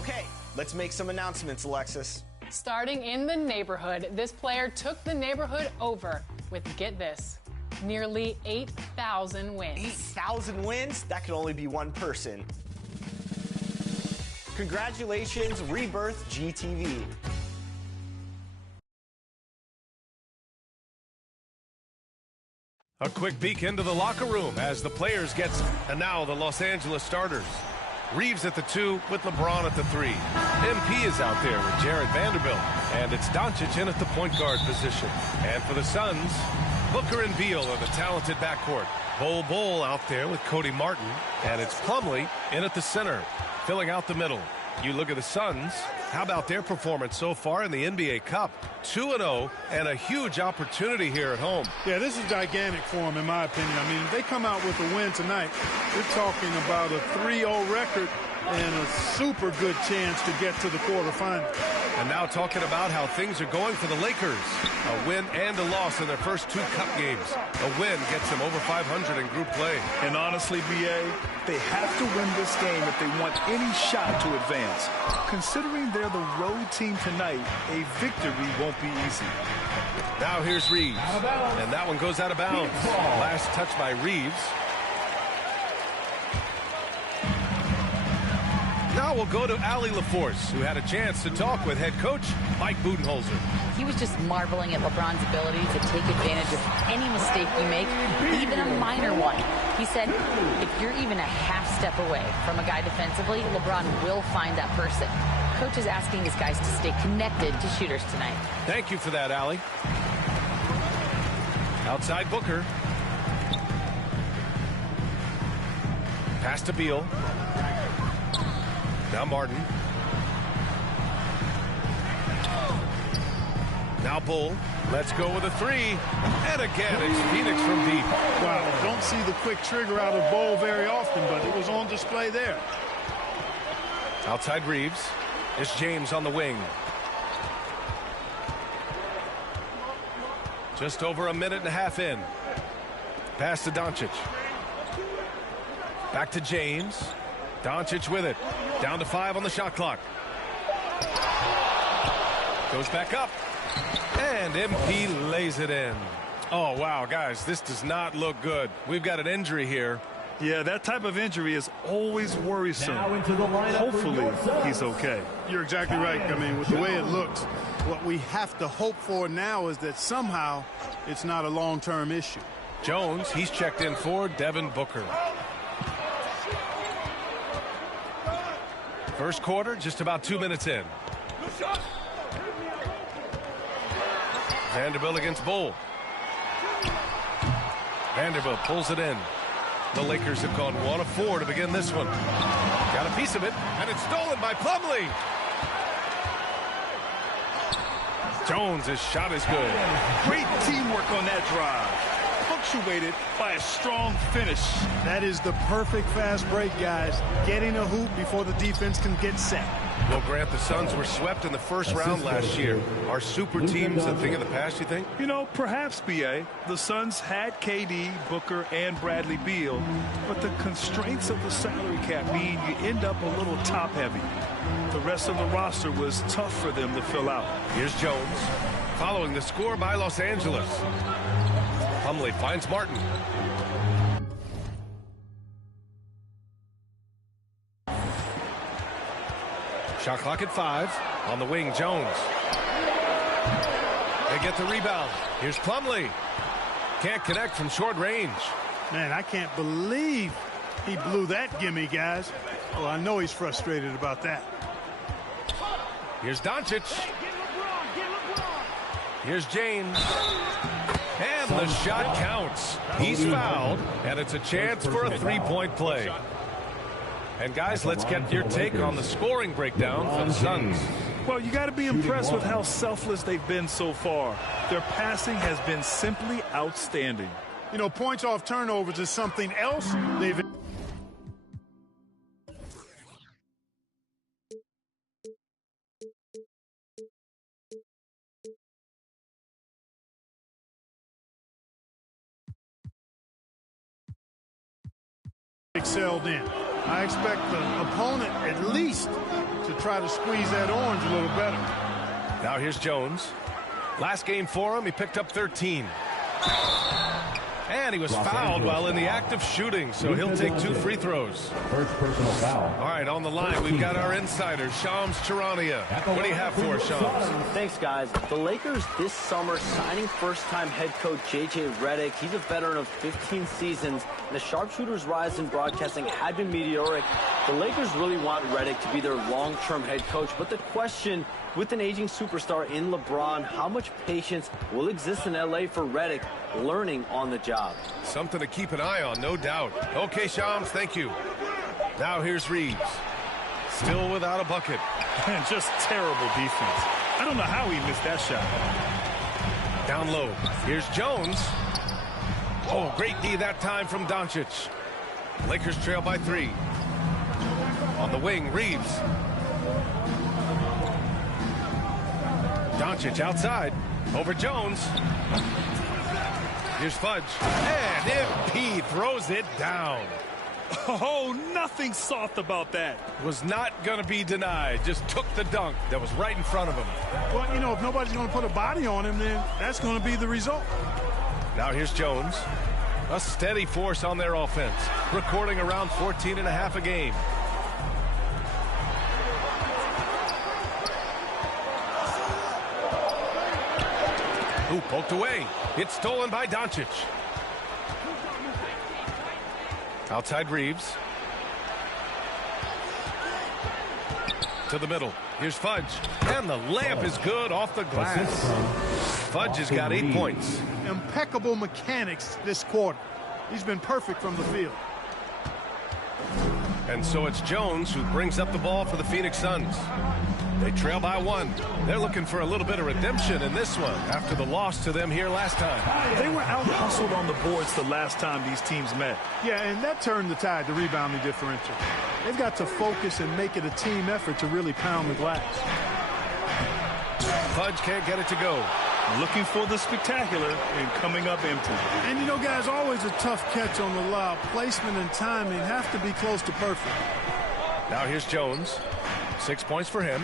Okay, let's make some announcements, Alexis. Starting in the neighborhood, this player took the neighborhood over with, get this, nearly 8,000 wins. 8,000 wins? That could only be one person. Congratulations, Rebirth GTV. A quick peek into the locker room as the players get, and now the Los Angeles starters. Reeves at the 2 with LeBron at the 3. MP is out there with Jared Vanderbilt, and it's Doncic in at the point guard position. And for the Suns, Booker and Beal are the talented backcourt. Bol out there with Cody Martin, and it's Plumlee in at the center, filling out the middle. You look at the Suns, how about their performance so far in the NBA Cup? 2-0 and a huge opportunity here at home. Yeah, this is gigantic for them, in my opinion. I mean, if they come out with a win tonight, we're talking about a 3-0 record and a super good chance to get to the quarterfinals. And now talking about how things are going for the Lakers. A win and a loss in their first 2 Cup games. A win gets them over 500 in group play. And honestly, BA, they have to win this game if they want any shot to advance. Considering they're the road team tonight, a victory won't be easy. Now here's Reeves. And that one goes out of bounds. Last touch by Reeves. Now we'll go to Allie LaForce, who had a chance to talk with head coach Mike Budenholzer. He was just marveling at LeBron's ability to take advantage of any mistake you make, even a minor one. He said, if you're even a half step away from a guy defensively, LeBron will find that person. Coach is asking his guys to stay connected to shooters tonight. Thank you for that, Allie. Outside Booker. Pass to Beal. Now Martin. Now Bull. Let's go with a 3. And again, it's Phoenix from deep. Wow, don't see the quick trigger out of Bull very often, but it was on display there. Outside Reeves. It's James on the wing. Just over a minute and a half in. Pass to Doncic. Back to James. Doncic with it. Down to 5 on the shot clock. Goes back up. And MP lays it in. Oh, wow, guys, this does not look good. We've got an injury here. Yeah, that type of injury is always worrisome. Hopefully, he's okay. You're exactly right. I mean, with the way it looks, what we have to hope for now is that somehow it's not a long-term issue. Jones, he's checked in for Devin Booker. First quarter, just about 2 minutes in. Vanderbilt against Bull. Vanderbilt pulls it in. The Lakers have gone 1 of 4 to begin this one. Got a piece of it, and it's stolen by Plumlee. Jones' shot is good. Great teamwork on that drive. Punctuated by a strong finish. That is the perfect fast break, guys. Getting a hoop before the defense can get set. Well, Grant, the Suns were swept in the first round last year. Are super teams a thing of the past, you think? You know, perhaps, BA. The Suns had KD, Booker, and Bradley Beal, but the constraints of the salary cap mean you end up a little top-heavy. The rest of the roster was tough for them to fill out. Here's Jones, following the score by Los Angeles. Plumlee finds Martin. Shot clock at 5. On the wing, Jones. They get the rebound. Here's Plumlee. Can't connect from short range. Man, I can't believe he blew that gimme, guys. Well, I know he's frustrated about that. Here's Doncic. Here's James. And the shot counts. He's fouled, and it's a chance for a three-point play. And, guys, let's get your take on the scoring breakdown for the Suns. Well, you got to be impressed with how selfless they've been so far. Their passing has been simply outstanding. You know, points off turnovers is something else they've... excelled in. I expect the opponent at least to try to squeeze that orange a little better. Now here's Jones. Last game for him, he picked up 13. And he was fouled while in the act of shooting, so he'll take 2 free throws. First personal foul. All right, on the line, we've got our insider, Shams Charania. What do you have for us, Shams? Thanks, guys. The Lakers this summer signing first-time head coach J.J. Redick. He's a veteran of 15 seasons, and the sharpshooter's rise in broadcasting had been meteoric. The Lakers really want Redick to be their long-term head coach, but the question, with an aging superstar in LeBron, how much patience will exist in L.A. for Redick learning on the job? Something to keep an eye on, no doubt. Okay, Shams, thank you. Now here's Rizz. Still without a bucket. And just terrible defense. I don't know how he missed that shot. Down low. Here's Jones. Oh, great D that time from Doncic. Lakers trail by 3. On the wing, Rizz. Doncic outside. Over Jones. Here's Fudge. And MP throws it down. Oh, nothing soft about that. Was not going to be denied. Just took the dunk that was right in front of him. Well, you know, if nobody's going to put a body on him, then that's going to be the result. Now here's Jones. A steady force on their offense. Recording around 14.5 a game. Ooh, poked away. It's stolen by Doncic. Outside Rizz. To the middle. Here's Fudge. And the layup is good off the glass. Fudge has got 8 points. Impeccable mechanics this quarter. He's been perfect from the field. And so it's Jones who brings up the ball for the Phoenix Suns. They trail by 1. They're looking for a little bit of redemption in this one after the loss to them here last time. They were out-hustled on the boards the last time these teams met. Yeah, and that turned the tide, the rebounding differential. They've got to focus and make it a team effort to really pound the glass. Fudge can't get it to go. Looking for the spectacular and coming up empty. And, you know, guys, always a tough catch on the lob. Placement and timing have to be close to perfect. Now here's Jones. 6 points for him.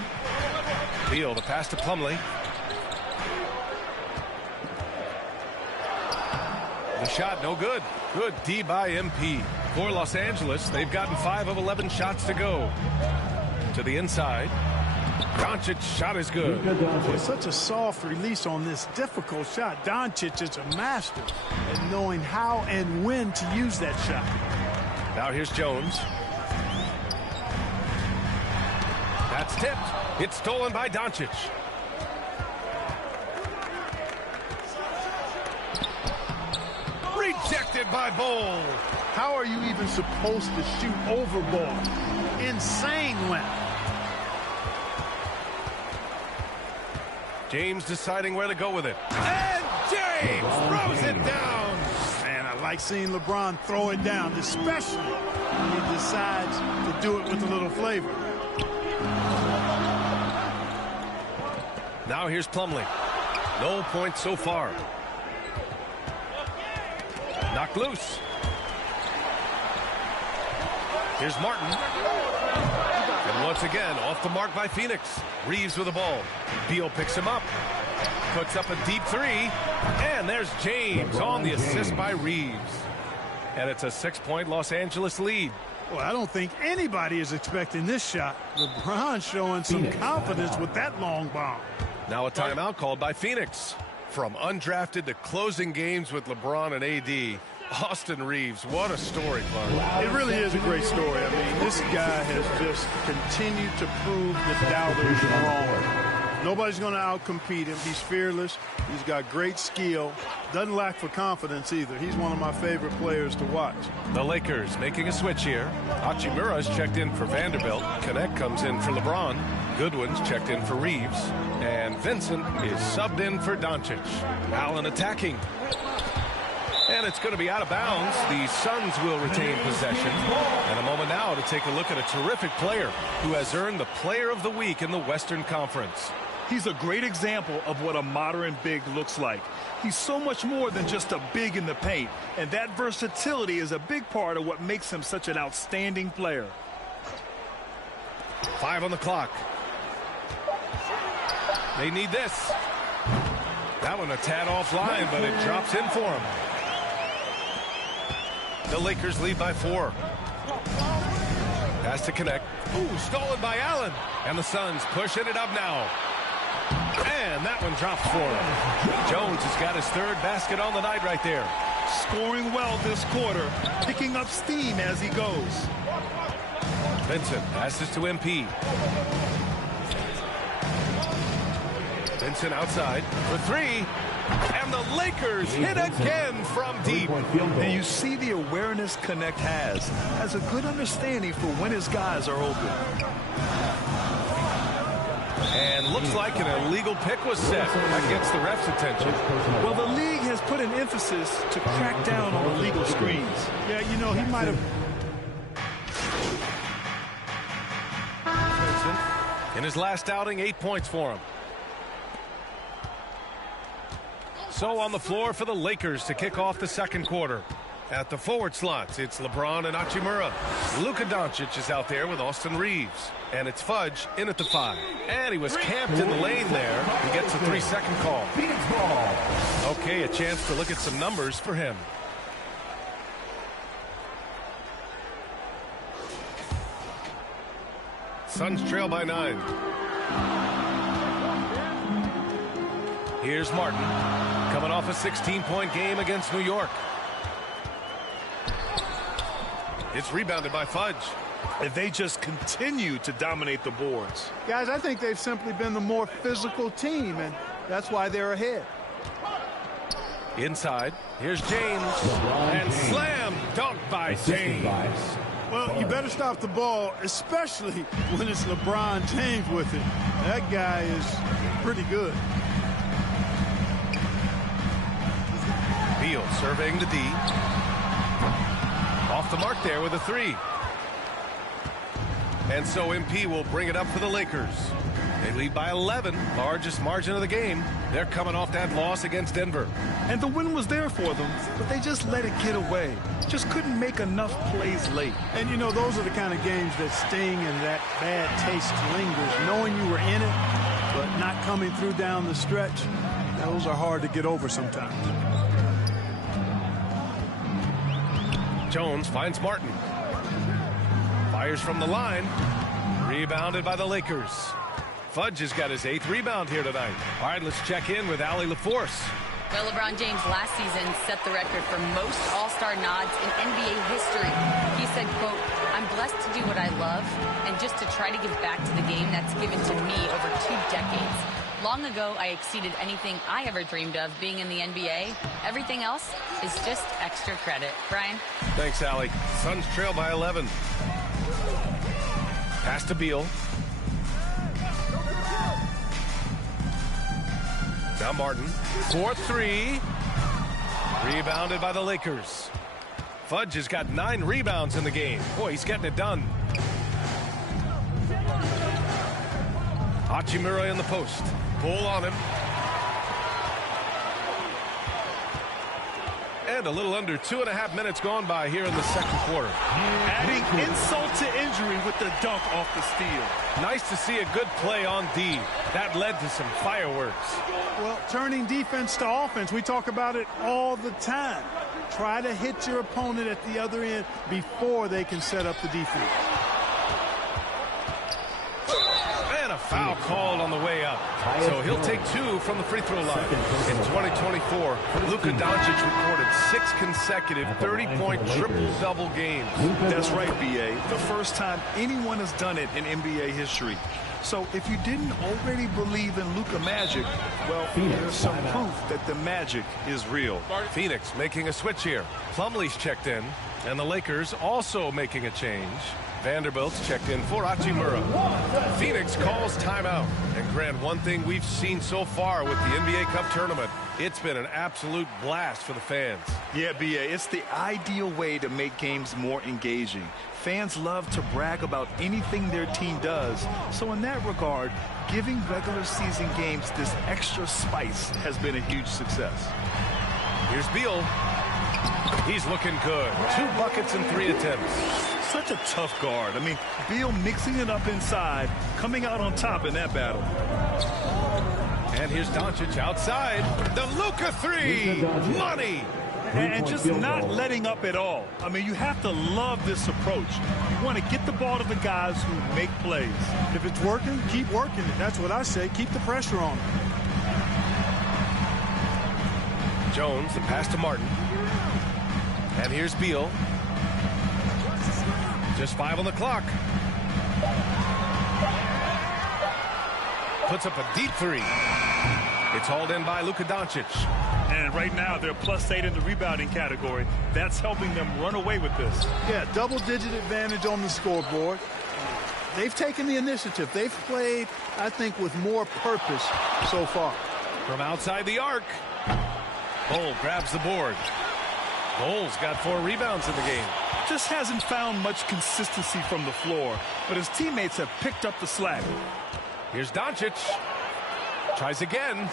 Beal, the pass to Plumlee. The shot, no good. Good D by MP. For Los Angeles, they've gotten 5 of 11 shots to go. To the inside. Doncic shot is good. Boy, such a soft release on this difficult shot. Doncic is a master at knowing how and when to use that shot. Now here's Jones. That's tipped. It's stolen by Doncic. Rejected by Bol. How are you even supposed to shoot over ball? Insane length. James deciding where to go with it. And James throws it down. Man, I like seeing LeBron throw it down, especially when he decides to do it with a little flavor. Now here's Plumlee. No points so far. Knocked loose. Here's Martin. And once again, off the mark by Phoenix. Rizz with the ball. Beal picks him up. Puts up a deep 3. And there's James on the assist by Rizz. And it's a 6-point Los Angeles lead. Well, I don't think anybody is expecting this shot. LeBron showing some confidence with that long bomb. Now a timeout called by Phoenix. From undrafted to closing games with LeBron and AD, Austin Reeves, what a story, Clark. It really is a great story. I mean, this guy has just continued to prove the doubters wrong. Nobody's going to outcompete him. He's fearless. He's got great skill. Doesn't lack for confidence either. He's one of my favorite players to watch. The Lakers making a switch here. Hachimura's checked in for Vanderbilt. Connect comes in for LeBron. Goodwin's checked in for Reeves. And Vincent is subbed in for Doncic. Allen attacking. And it's going to be out of bounds. The Suns will retain possession. And a moment now to take a look at a terrific player who has earned the Player of the Week in the Western Conference. He's a great example of what a modern big looks like. He's so much more than just a big in the paint, and that versatility is a big part of what makes him such an outstanding player. 5 on the clock. They need this. That one a tad offline, but it drops in for them. The Lakers lead by 4. Has to connect. Ooh, stolen by Allen. And the Suns pushing it up now. And that one drops for him. Jones has got his 3rd basket on the night right there. Scoring well this quarter, picking up steam as he goes. Vincent passes to MP. Vincent outside for 3. And the Lakers hit again from deep. And you see the awareness Connect has a good understanding for when his guys are open. And looks like an illegal pick was set. That gets the ref's attention. Well, the league has put an emphasis to crack down on illegal screens. Yeah, you know, he might have... Vincent, in his last outing, 8 points for him. So on the floor for the Lakers to kick off the 2nd quarter. At the forward slots, it's LeBron and Hachimura. Luka Doncic is out there with Austin Rizz. And it's Fudge in at the 5. And he was camped in the lane there. He gets a 3-second call. Okay, a chance to look at some numbers for him. Suns trail by 9. Here's Martin, coming off a 16-point game against New York. It's rebounded by Fudge. And they just continue to dominate the boards. Guys, I think they've simply been the more physical team, and that's why they're ahead. Inside, here's James. And slam dunk by James. Well, you better stop the ball, especially when it's LeBron James with it. That guy is pretty good. Beal surveying the D. Off the mark there with a 3. And so MP will bring it up for the Lakers. They lead by 11, largest margin of the game. They're coming off that loss against Denver. And the win was there for them, but they just let it get away. Just couldn't make enough plays late. And, you know, those are the kind of games that sting and that bad taste lingers. Knowing you were in it, but not coming through down the stretch, those are hard to get over sometimes. Jones finds Martin. Fires from the line. Rebounded by the Lakers. Fudge has got his 8th rebound here tonight. All right, let's check in with Allie LaForce. Well, LeBron James last season set the record for most all-star nods in NBA history. He said, quote, "I'm blessed to do what I love and just to try to give back to the game that's given to me over 2 decades. Long ago, I exceeded anything I ever dreamed of being in the NBA. Everything else is just extra credit." Brian? Thanks, Allie. Suns trail by 11. Pass to Beal. Now Martin. 4-3. Rebounded by the Lakers. Fudge has got 9 rebounds in the game. Boy, he's getting it done. Hachimura in the post. Pull on him. And a little under 2.5 minutes gone by here in the 2nd quarter. Adding insult to injury with the dunk off the steal. Nice to see a good play on D. That led to some fireworks. Well, turning defense to offense, we talk about it all the time. Try to hit your opponent at the other end before they can set up the defense. And a foul called on the way up. So he'll take 2 from the free throw line. In 2024, Luka Doncic recorded 6 consecutive 30-point triple-double games. That's right, B.A. The first time anyone has done it in NBA history. So if you didn't already believe in Luka magic, well, there's some proof that the magic is real. Phoenix making a switch here. Plumlee's checked in, and the Lakers also making a change. Vanderbilt's checked in for Hachimura. Phoenix calls timeout. And Grant, one thing we've seen so far with the NBA Cup tournament, it's been an absolute blast for the fans. Yeah, B.A., it's the ideal way to make games more engaging. Fans love to brag about anything their team does. So in that regard, giving regular season games this extra spice has been a huge success. Here's Beal. He's looking good. 2 buckets and 3 attempts. such a tough guard. I mean, Beal mixing it up inside, coming out on top in that battle. And here's Doncic outside. The Luka three. Money. And just not letting up at all. I mean, you have to love this approach. You want to get the ball to the guys who make plays. If it's working, keep working it. That's what I say. Keep the pressure on. Jones, the pass to Martin. And here's Beal. Just 5 on the clock. Puts up a deep three. It's hauled in by Luka Doncic. And right now, they're +8 in the rebounding category. That's helping them run away with this. Yeah, double-digit advantage on the scoreboard. They've taken the initiative. They've played, I think, with more purpose so far. From outside the arc. Bull grabs the board. Bull's got 4 rebounds in the game. Just hasn't found much consistency from the floor, but his teammates have picked up the slack. Here's Doncic. Tries again.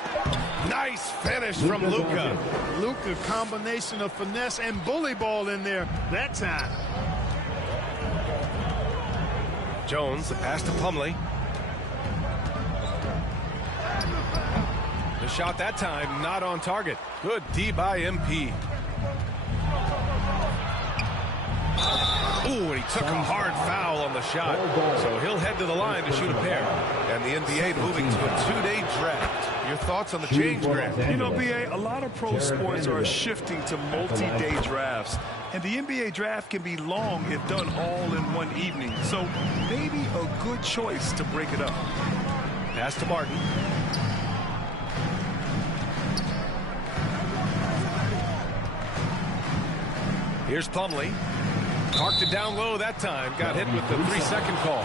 Nice finish from Luka. Luka, combination of finesse and bully ball in there that time. Jones, the pass to Plumlee. The shot that time not on target. Good D by MP. Ooh, and he took a hard foul on the shot. So he'll head to the line to shoot a pair. And the NBA moving to a 2-day draft. Your thoughts on the change, Grant? You know, BA, a lot of pro sports are shifting to multi-day drafts. And the NBA draft can be long if done all in one evening. So maybe a good choice to break it up. Pass to Martin. Here's Plumlee. Parked it down low that time. Got hit with the 3-second call.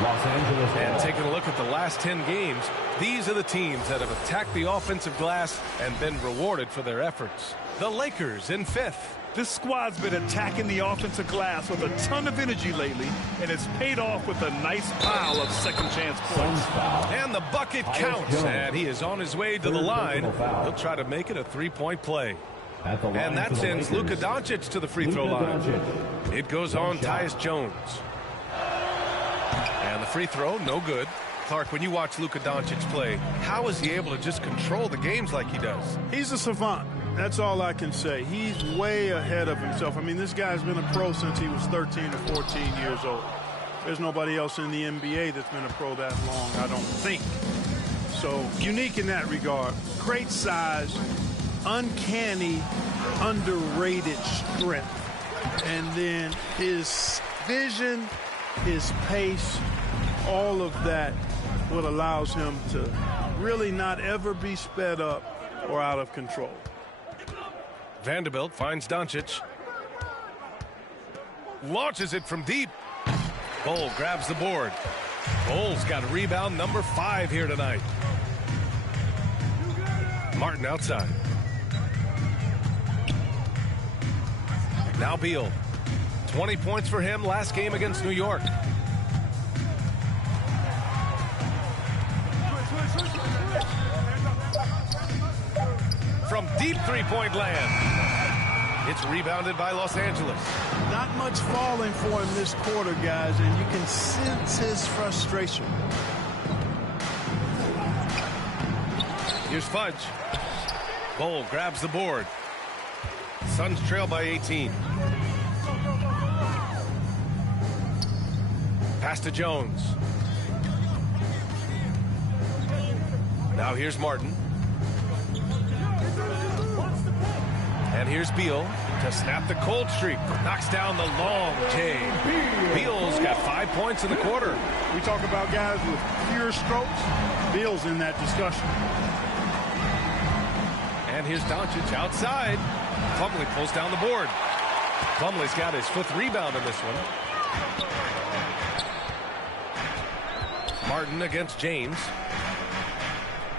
Los Angeles. And taking a look at the last 10 games, these are the teams that have attacked the offensive glass and been rewarded for their efforts. The Lakers in 5th. This squad's been attacking the offensive glass with a ton of energy lately, and it's paid off with a nice pile of second-chance points. And the bucket counts, and he is on his way to the line. He'll try to make it a 3-point play. And that sends Luka Doncic to the free throw line. It goes on Tyus Jones. And the free throw, no good. Clark, when you watch Luka Doncic play, how is he able to just control the games like he does? He's a savant. That's all I can say. He's way ahead of himself. I mean, this guy's been a pro since he was 13 or 14 years old. There's nobody else in the NBA that's been a pro that long, I don't think. So, unique in that regard. Great size, uncanny, underrated strength. And then his vision, his pace, all of that, what allows him to really not ever be sped up or out of control. Vanderbilt finds Doncic. Launches it from deep. Bull grabs the board. Bull's got a rebound number 5 here tonight. Martin outside. Now Beal. 20 points for him last game against New York. From deep three-point land. It's rebounded by Los Angeles. Not much falling for him this quarter, guys, and you can sense his frustration. Here's Fudge. Bull grabs the board. Suns trail by 18. Pass to Jones. Now here's Martin. And here's Beal to snap the cold streak. Knocks down the long J. Beal's got 5 points in the quarter. We talk about guys with pure strokes. Beal's in that discussion. And here's Doncic outside. Plumlee pulls down the board. Plumlee's got his 5th rebound in this one. Martin against James.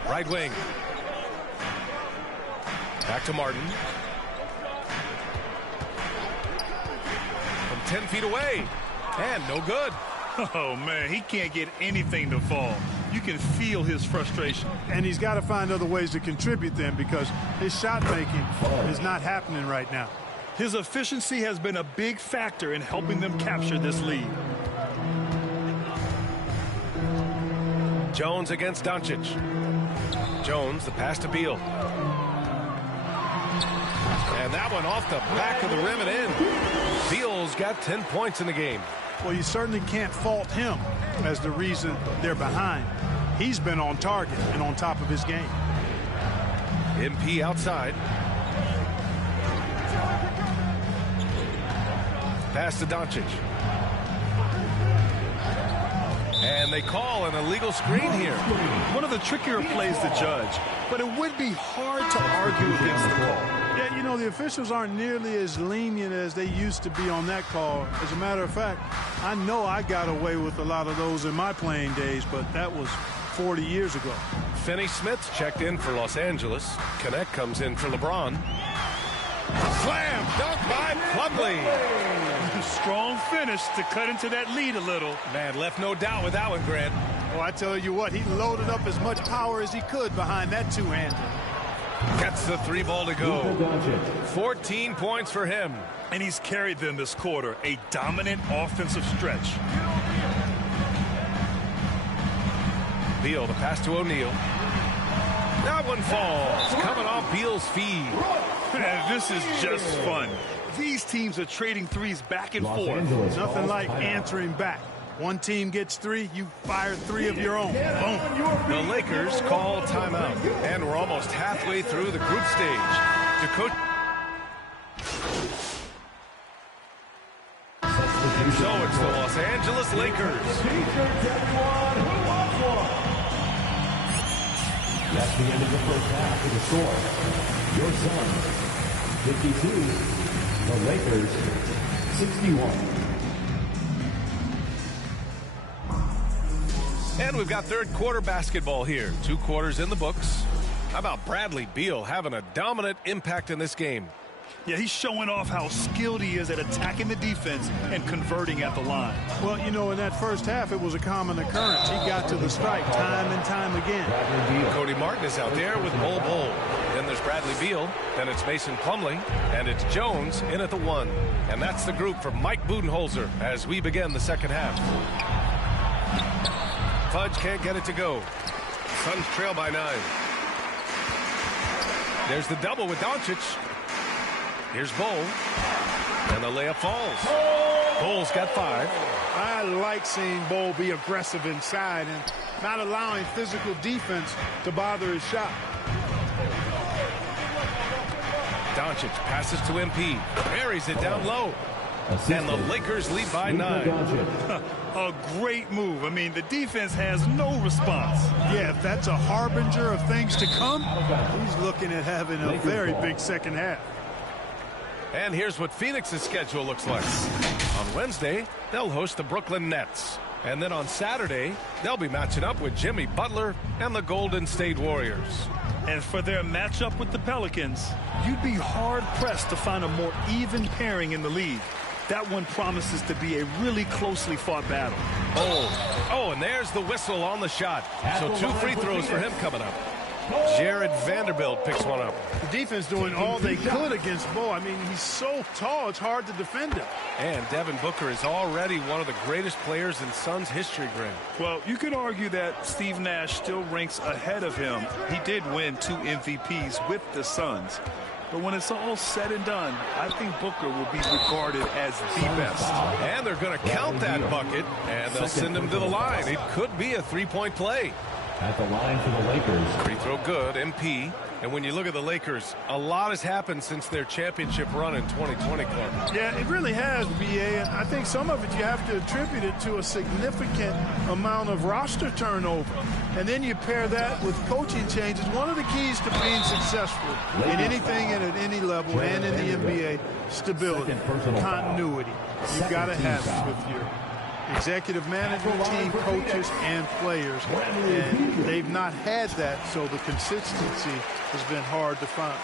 Right wing. Back to Martin. From 10 feet away. And no good. Oh, man, he can't get anything to fall. You can feel his frustration. And he's got to find other ways to contribute then, because his shot making is not happening right now. His efficiency has been a big factor in helping them capture this lead. Jones against Doncic. Jones, the pass to Beal. And that one off the back of the rim and in. Beal's got 10 points in the game. Well, you certainly can't fault him as the reason they're behind. He's been on target and on top of his game. MP outside. Pass to Doncic. And they call an illegal screen here. One of the trickier plays to judge, but it would be hard to argue against the call. Yeah, you know, the officials aren't nearly as lenient as they used to be on that call. As a matter of fact, I know I got away with a lot of those in my playing days, but that was 40 years ago. Finney-Smith checked in for Los Angeles. Connect comes in for LeBron. Slam dunk by Plumlee. Strong finish to cut into that lead a little. Man, left no doubt with that one, Grant. Oh, I tell you what, he loaded up as much power as he could behind that two-hander. Gets the 3 ball to go. 14 points for him. And he's carried them this quarter. A dominant offensive stretch. Beal, the pass to O'Neal. That one falls. Coming off Beal's feed. And this is just fun. These teams are trading threes back and forth. Nothing like answering back. One team gets 3, you fire 3 of your own. Boom. The Lakers call timeout. And we're almost halfway through the group stage. And so it's the Los Angeles Lakers. That's the end of the first half of the score. Your Suns, 52. The Lakers, 61. And we've got third quarter basketball here. 2 quarters in the books. How about Bradley Beal having a dominant impact in this game? Yeah, he's showing off how skilled he is at attacking the defense and converting at the line. Well, you know, in that first half, it was a common occurrence. He got to the strike time and time again. Cody Martin is out there with Bol Bol. Then there's Bradley Beal. Then it's Mason Plumlee. And it's Jones in at the 1. And that's the group from Mike Budenholzer as we begin the second half. Fudge can't get it to go. Suns trail by 9. There's the double with Doncic. Here's Bol. And the layup falls. Bol's got 5. I like seeing Bol be aggressive inside and not allowing physical defense to bother his shot. Doncic passes to MP. Buries it down low. And the Lakers lead by 9. A great move. I mean, the defense has no response. Yeah, if that's a harbinger of things to come, he's looking at having a very big second half. And here's what Phoenix's schedule looks like. On Wednesday, they'll host the Brooklyn Nets. And then on Saturday, they'll be matching up with Jimmy Butler and the Golden State Warriors. And for their matchup with the Pelicans, you'd be hard-pressed to find a more even pairing in the league. That one promises to be a really closely fought battle. Oh, and there's the whistle on the shot. So 2 free throws for him coming up. Jared Vanderbilt picks one up. The defense doing all they could against Bol. I mean, he's so tall, it's hard to defend him. And Devin Booker is already one of the greatest players in Suns history, Grant. Well, you could argue that Steve Nash still ranks ahead of him. He did win 2 MVPs with the Suns. But when it's all said and done, I think Booker will be regarded as the best. And they're going to count that bucket, and they'll send him to the line. It could be a 3-point play. At the line for the Lakers. Free throw good, MP. And when you look at the Lakers, a lot has happened since their championship run in 2020, Clark. Yeah, it really has, BA, and I think some of it you have to attribute it to a significant amount of roster turnover. And then you pair that with coaching changes. One of the keys to being successful in anything and at any level and in the NBA, stability, continuity. You've got to have it with your executive management team, coaches, and players. And they've not had that, so the consistency has been hard to find.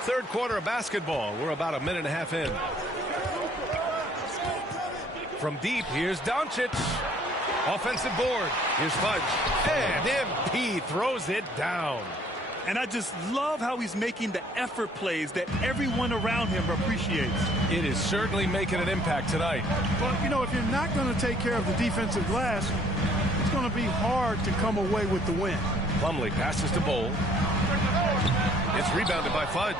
Third quarter of basketball. We're about a minute and a half in. From deep, here's Doncic. Offensive board. Here's Fudge. And MP throws it down. And I just love how he's making the effort plays that everyone around him appreciates. It is certainly making an impact tonight. But, you know, if you're not going to take care of the defensive glass, it's going to be hard to come away with the win. Plumlee passes to Bowl. It's rebounded by Fudge.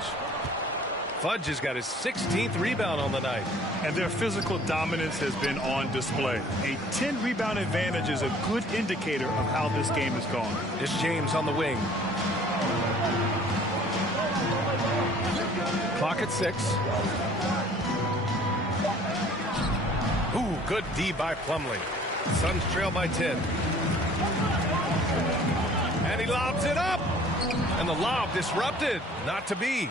Fudge has got his 16th rebound on the night. And their physical dominance has been on display. A 10-rebound advantage is a good indicator of how this game has gone. It's James on the wing. Clock at 6. Ooh, good D by Plumlee. Suns trail by 10. And he lobs it up. And the lob disrupted. Not to be.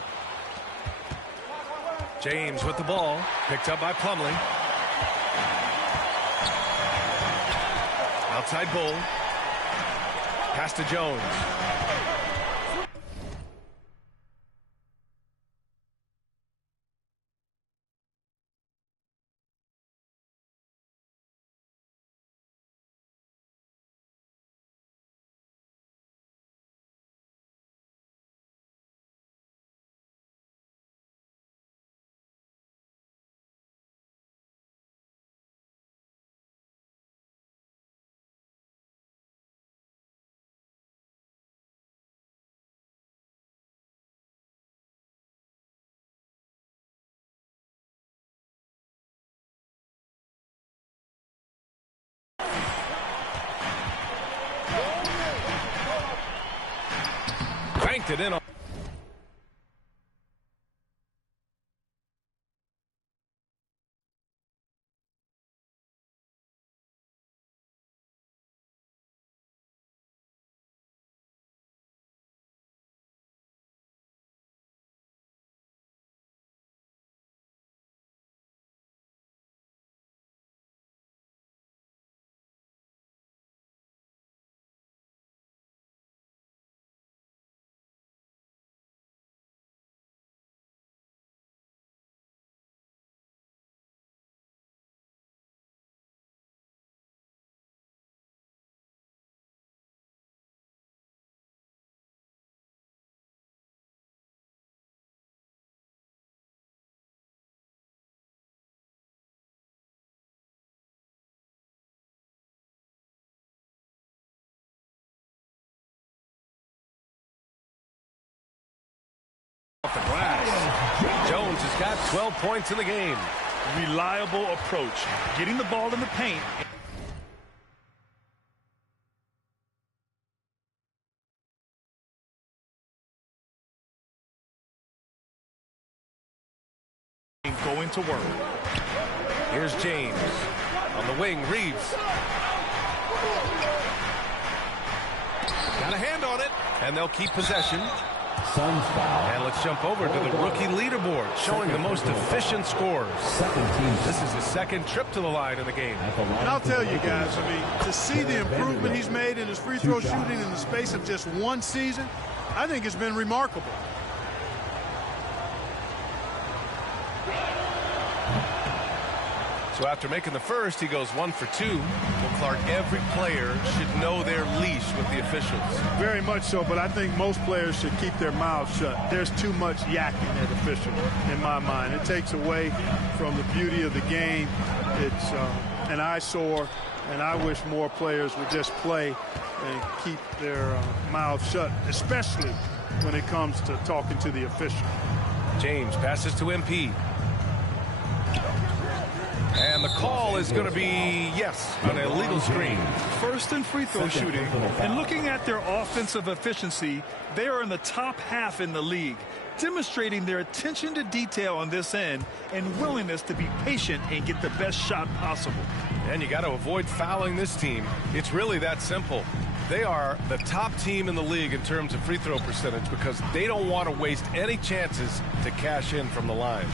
James with the ball. Picked up by Plumlee. Outside Bull. Pass to Jones. Banked it in. Off the glass. Jones has got 12 points in the game. Reliable approach. Getting the ball in the paint. Going to work. Here's James. On the wing, Rizz. Got a hand on it. And they'll keep possession. Suns foul. And let's jump over to the rookie leaderboard, showing the most efficient scores. This is his second trip to the line in the game. And I'll tell you guys, I mean, to see the improvement he's made in his free throw shooting in the space of just one season, I think it's been remarkable. So after making the first, he goes 1 for 2. Well, Clark, every player should know their leash with the officials. Very much so, but I think most players should keep their mouths shut. There's too much yakking at officials, in my mind. It takes away from the beauty of the game. It's an eyesore, and I wish more players would just play and keep their mouths shut, especially when it comes to talking to the official. James passes to MP. And the call is going to be, yes, an illegal screen. First in free throw shooting. And looking at their offensive efficiency, they are in the top half in the league, demonstrating their attention to detail on this end and willingness to be patient and get the best shot possible. And you got to avoid fouling this team. It's really that simple. They are the top team in the league in terms of free throw percentage because they don't want to waste any chances to cash in from the line.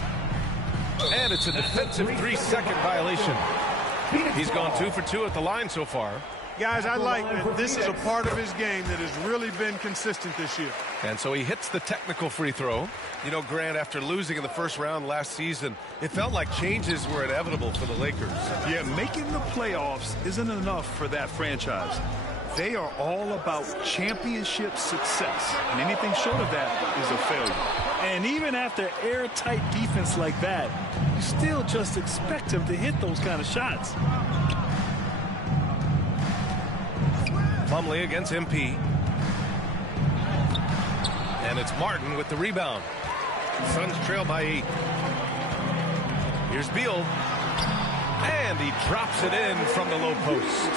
And it's a defensive 3-second violation. He's gone 2 for 2 at the line so far. Guys, I like that this is a part of his game that has really been consistent this year. And so he hits the technical free throw. You know, Grant, after losing in the first round last season, it felt like changes were inevitable for the Lakers. Yeah, making the playoffs isn't enough for that franchise. They are all about championship success, and anything short of that is a failure. And even after airtight defense like that, you still just expect him to hit those kind of shots. Plumlee against MP. And it's Martin with the rebound. Suns trail by 8. Here's Beal. And he drops it in from the low post.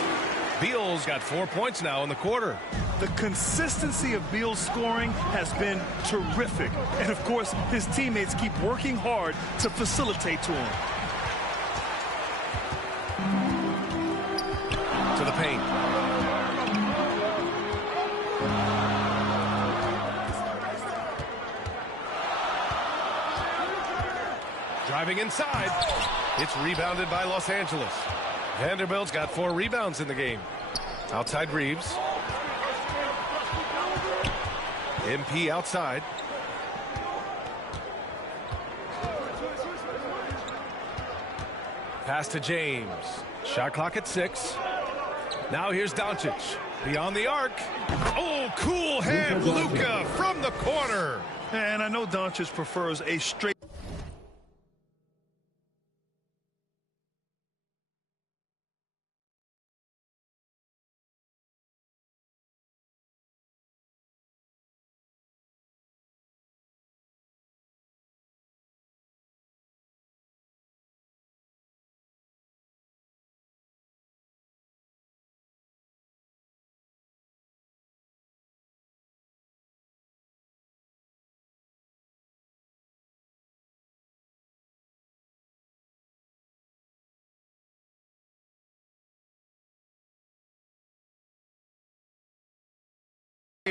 Beal's got 4 points now in the quarter. The consistency of Beal's scoring has been terrific. And, of course, his teammates keep working hard to facilitate to him. To the paint. Driving inside. It's rebounded by Los Angeles. Vanderbilt's got 4 rebounds in the game. Outside Reeves. MP outside. Pass to James. Shot clock at 6. Now here's Doncic. Beyond the arc. Oh, cool hand, Luka from the corner. And I know Doncic prefers a straight.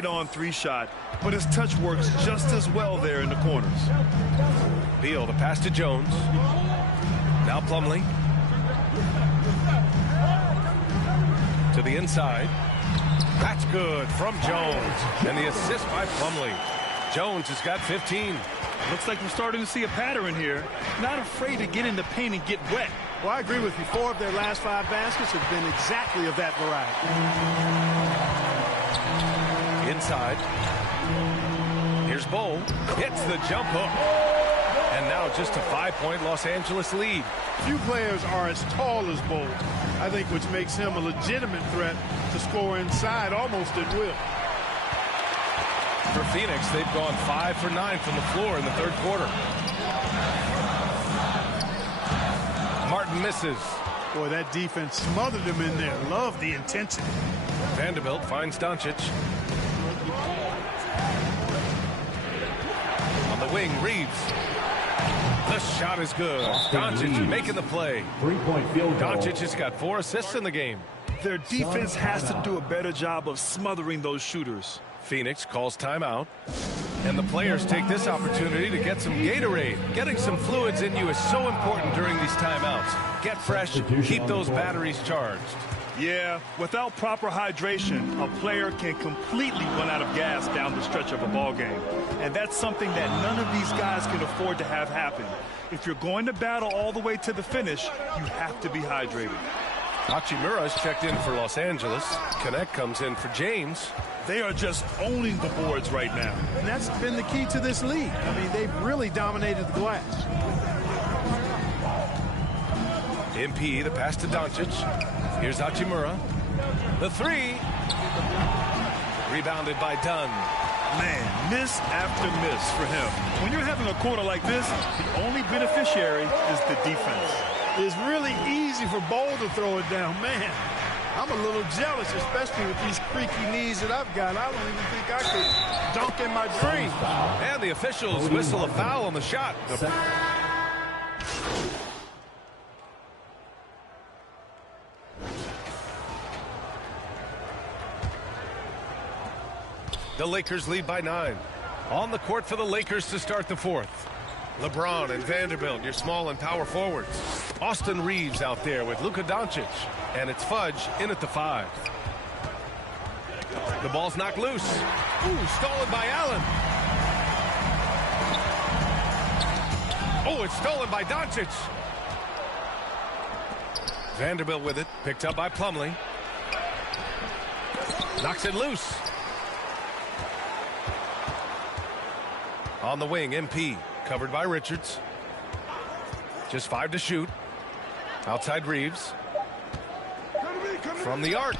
On 3 shot, but his touch works just as well there in the corners. Beal, the pass to Jones. Now Plumlee. To the inside. That's good from Jones. And the assist by Plumlee. Jones has got 15. Looks like we're starting to see a pattern here. Not afraid to get in the paint and get wet. Well, I agree with you. 4 of their last 5 baskets have been exactly of that variety. Inside. Here's Bowl. Hits the jump hook. And now just a 5-point Los Angeles lead. Few players are as tall as Bowl, I think, which makes him a legitimate threat to score inside almost at will. For Phoenix, they've gone 5 for 9 from the floor in the 3rd quarter. Martin misses. Boy, that defense smothered him in there. Love the intensity. Vanderbilt finds Doncic. On the wing, Reeves. The shot is good. Doncic making the play. 3-point field goal. Doncic has got 4 assists in the game. Their defense has to do a better job of smothering those shooters. Phoenix calls timeout. And the players take this opportunity to get some Gatorade. Getting some fluids in you is so important during these timeouts. Get fresh, keep those batteries charged. Yeah, without proper hydration, a player can completely run out of gas down the stretch of a ball game. And that's something that none of these guys can afford to have happen. If you're going to battle all the way to the finish, you have to be hydrated. Hachimura's checked in for Los Angeles. Connect comes in for James. They are just owning the boards right now. And that's been the key to this league. I mean, they've really dominated the glass. MP, the pass to Doncic. Here's Hachimura. The 3. Rebounded by Dunn. Man, miss after miss for him. When you're having a quarter like this, the only beneficiary is the defense. It's really easy for Bowl to throw it down. Man, I'm a little jealous, especially with these creaky knees that I've got. I don't even think I could dunk in my dreams. And the officials whistle a foul on the shot. The Lakers lead by 9. On the court for the Lakers to start the 4th. LeBron and Vanderbilt, your small and power forwards. Austin Reeves out there with Luka Doncic. And it's Fudge in at the 5. The ball's knocked loose. Ooh, stolen by Allen. Oh, it's stolen by Doncic. Vanderbilt with it, picked up by Plumlee. Knocks it loose. On the wing, MP. Covered by Richards. Just 5 to shoot. Outside Reeves. From the arc.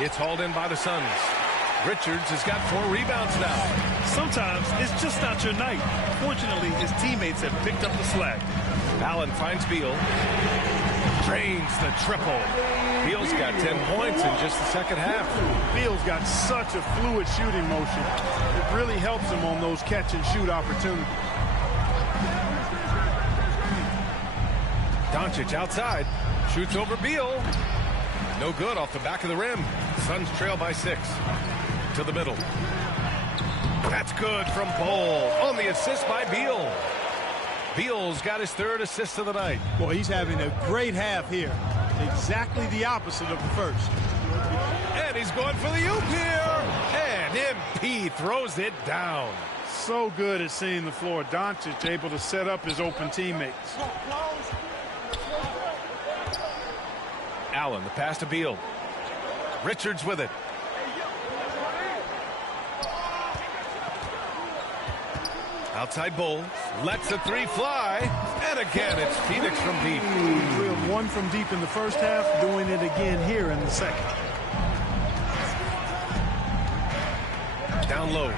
It's hauled in by the Suns. Richards has got 4 rebounds now. Sometimes it's just not your night. Fortunately, his teammates have picked up the slack. Allen finds Beal. Drains the triple. Beal's got 10 points in just the second half. Beal's got such a fluid shooting motion. It really helps him on those catch-and-shoot opportunities. Doncic outside. Shoots over Beal. No good off the back of the rim. Suns trail by 6. To the middle. That's good from Bol. On the assist by Beal. Beal's got his 3rd assist of the night. Boy, he's having a great half here. Exactly the opposite of the first. And he's going for the oop here. And MP throws it down. So good at seeing the floor. Doncic able to set up his open teammates. Allen, the pass to Beal. Richards with it. Outside Bol. Lets the 3 fly. And again, it's Phoenix from deep. We have 1 from deep in the first half, doing it again here in the second. Down low.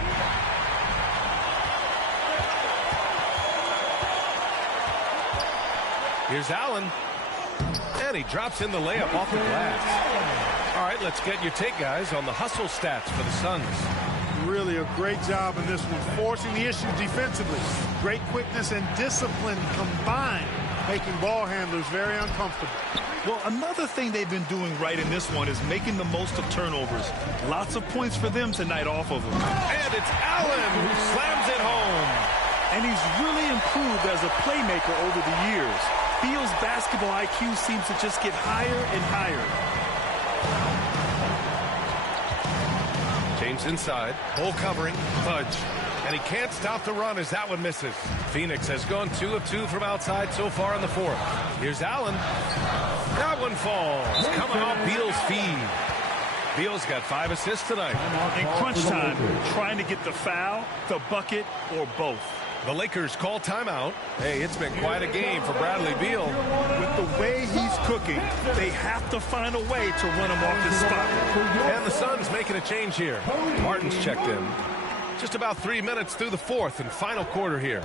Here's Allen. And he drops in the layup off the glass. All right, let's get your take, guys, on the hustle stats for the Suns. Really a great job in this one, forcing the issue defensively. Great quickness and discipline combined, making ball handlers very uncomfortable. Well, another thing they've been doing right in this one is making the most of turnovers. Lots of points for them tonight off of them. And it's Allen who slams it home. And he's really improved as a playmaker over the years. Beal's basketball IQ seems to just get higher and higher. James inside. Bol covering. Fudge. And he can't stop the run as that one misses. Phoenix has gone 2 of 2 from outside so far in the 4th. Here's Allen. That one falls. Coming off Beal's feed. Beal's got 5 assists tonight. In crunch time, trying to get the foul, the bucket, or both. The Lakers call timeout. Hey, it's been quite a game for Bradley Beal. With the way he's cooking, they have to find a way to run him off his spot. And the Suns making a change here. Martin's checked in. Just about 3 minutes through the 4th and final quarter here.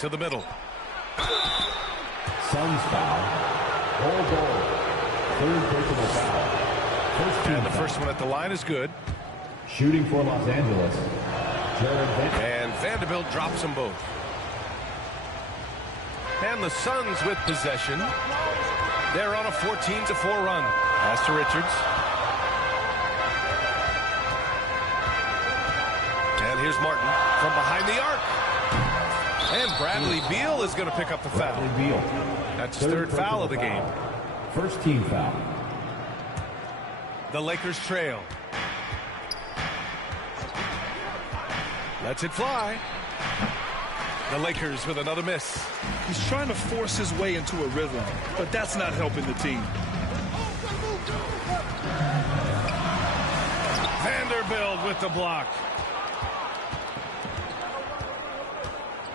To the middle. Suns foul. Bol. 3rd personal foul. And the first one at the line is good. Shooting for Los Angeles. And Vanderbilt drops them both. And the Suns with possession. They're on a 14-4 run. Pass to Richards. And here's Martin from behind the arc. And Bradley Beal is going to pick up the foul. That's his 3rd foul of the game. First team foul. The Lakers trail. Lets it fly. The Lakers with another miss. He's trying to force his way into a rhythm, but that's not helping the team. Vanderbilt with the block.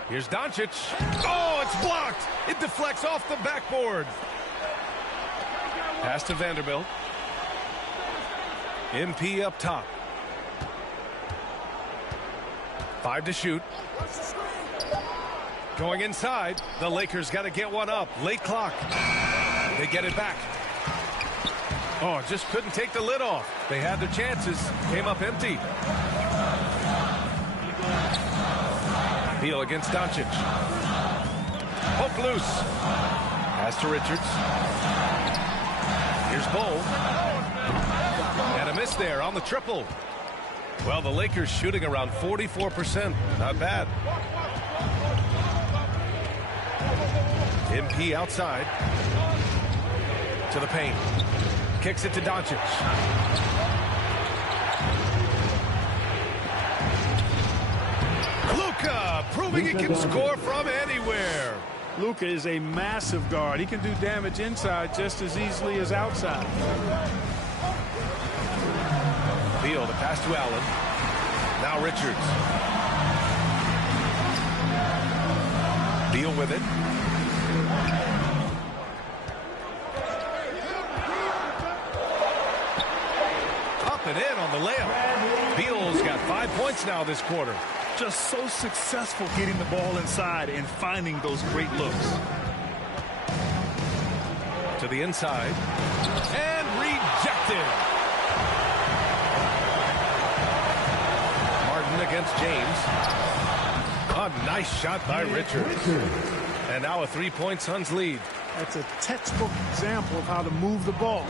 Here's Doncic. Oh, it's blocked. It deflects off the backboard. Pass to Vanderbilt. MP up top. 5 to shoot. Going inside. The Lakers got to get one up. Late clock. They get it back. Oh, just couldn't take the lid off. They had their chances. Came up empty. Beal against Doncic. Poke loose. Pass to Richards. Here's Bol. And a miss there on the triple. Well, the Lakers shooting around 44%. Not bad. MP outside. To the paint. Kicks it to Doncic. Luka proving he can score from anywhere. Luka is a massive guard. He can do damage inside just as easily as outside. Beal, the pass to Allen. Now Richards. Beal with it. Up and in on the layup. Beal's got 5 points now this quarter. Just so successful getting the ball inside and finding those great looks. To the inside. And rejected. Martin against James. A nice shot by Richards. And now a 3-point Suns lead. That's a textbook example of how to move the ball.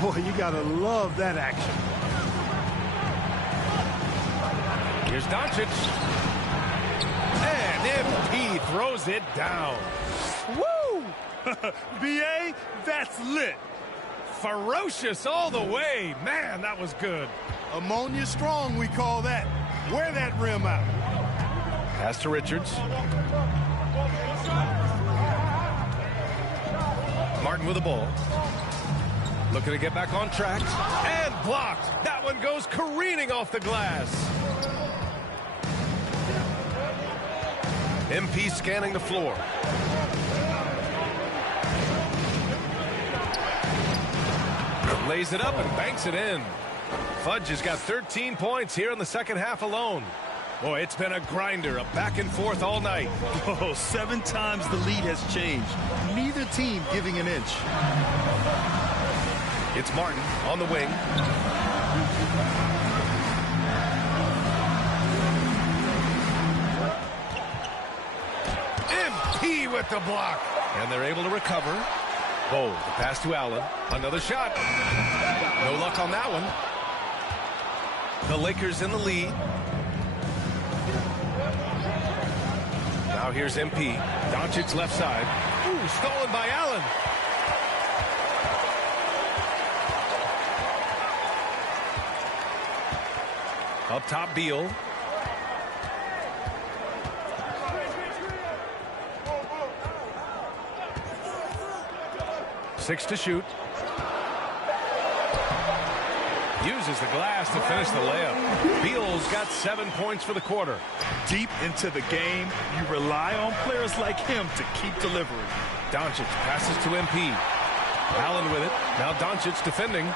Boy, you got to love that action. Here's Doncic. And MP throws it down. Woo! BA, that's lit. Ferocious all the way. Man, that was good. Ammonia strong, we call that. Wear that rim out. Pass to Richards. Martin with the ball. Looking to get back on track. And blocked. That one goes careening off the glass. MP scanning the floor. Lays it up and banks it in. Fudge has got 13 points here in the second half alone. Boy, it's been a grinder, a back and forth all night. Oh, 7 times the lead has changed. Neither team giving an inch. It's Martin on the wing. MP with the block. And they're able to recover. Bold, the pass to Allen. Another shot. No luck on that one. The Lakers in the lead. Now here's MP. Doncic left side. Ooh, stolen by Allen. Up top, Beal. Six to shoot. Uses the glass to finish the layup. Beal's got 7 points for the quarter. Deep into the game, you rely on players like him to keep delivering. Doncic passes to MP. Allen with it. Now Doncic defending.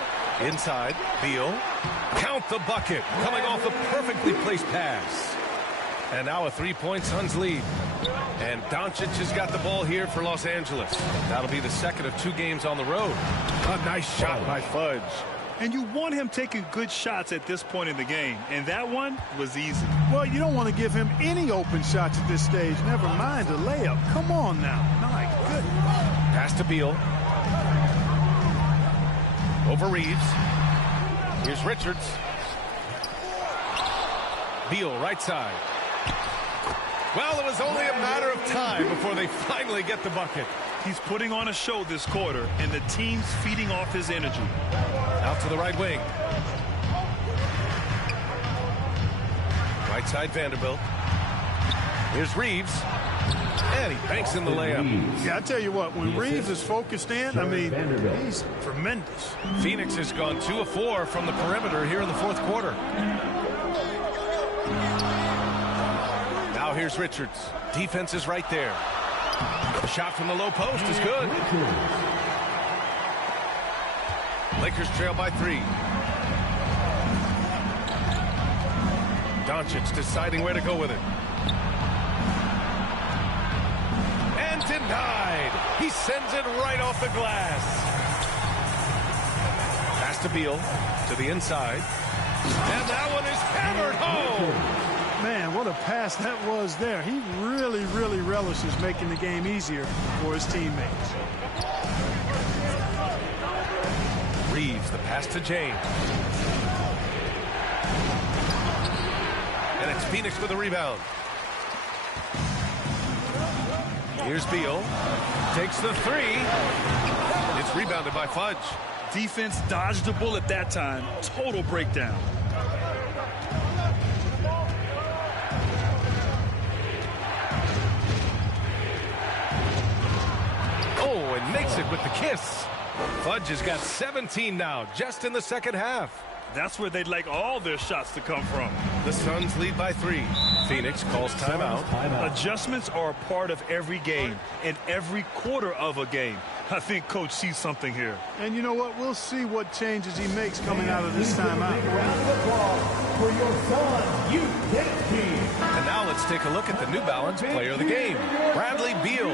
Inside. Beal. Count the bucket. Coming off a perfectly placed pass. And now a 3-point Suns lead. And Doncic has got the ball here for Los Angeles. That'll be the second of 2 games on the road. A nice shot by Fudge. And you want him taking good shots at this point in the game. And that one was easy. Well, you don't want to give him any open shots at this stage. Never mind a layup. Come on now. My goodness. Pass to Beal. Over Reeves. Here's Richards. Beal, right side. Well, it was only a matter of time before they finally get the bucket. He's putting on a show this quarter, and the team's feeding off his energy. Out to the right wing. Right side, Vanderbilt. Here's Reeves. And he banks in the layup. Yeah, I tell you what, when Reeves is focused in, I mean, he's tremendous. Phoenix has gone 2 of 4 from the perimeter here in the fourth quarter. Now here's Richards. Defense is right there. The shot from the low post is good. Lakers trail by 3. Doncic deciding where to go with it. And denied. He sends it right off the glass. Pass to Beal. To the inside. And that one is hammered home. Man, what a pass that was there. He really, really relishes making the game easier for his teammates. Reeves, the pass to James. And it's Phoenix with a rebound. Here's Beal. Takes the 3. It's rebounded by Fudge. Defense dodged the bullet that time. Total breakdown. Oh, and makes it with the kiss. Fudge has got 17 now, just in the second half. That's where they'd like all their shots to come from. The Suns lead by 3. Phoenix calls timeout. Adjustments are a part of every game and every quarter of a game. I think Coach sees something here. And you know what? We'll see what changes he makes coming out of this timeout. Round of applause for your Suns youth team. And now let's take a look at the New Balance player of the game, Bradley Beal.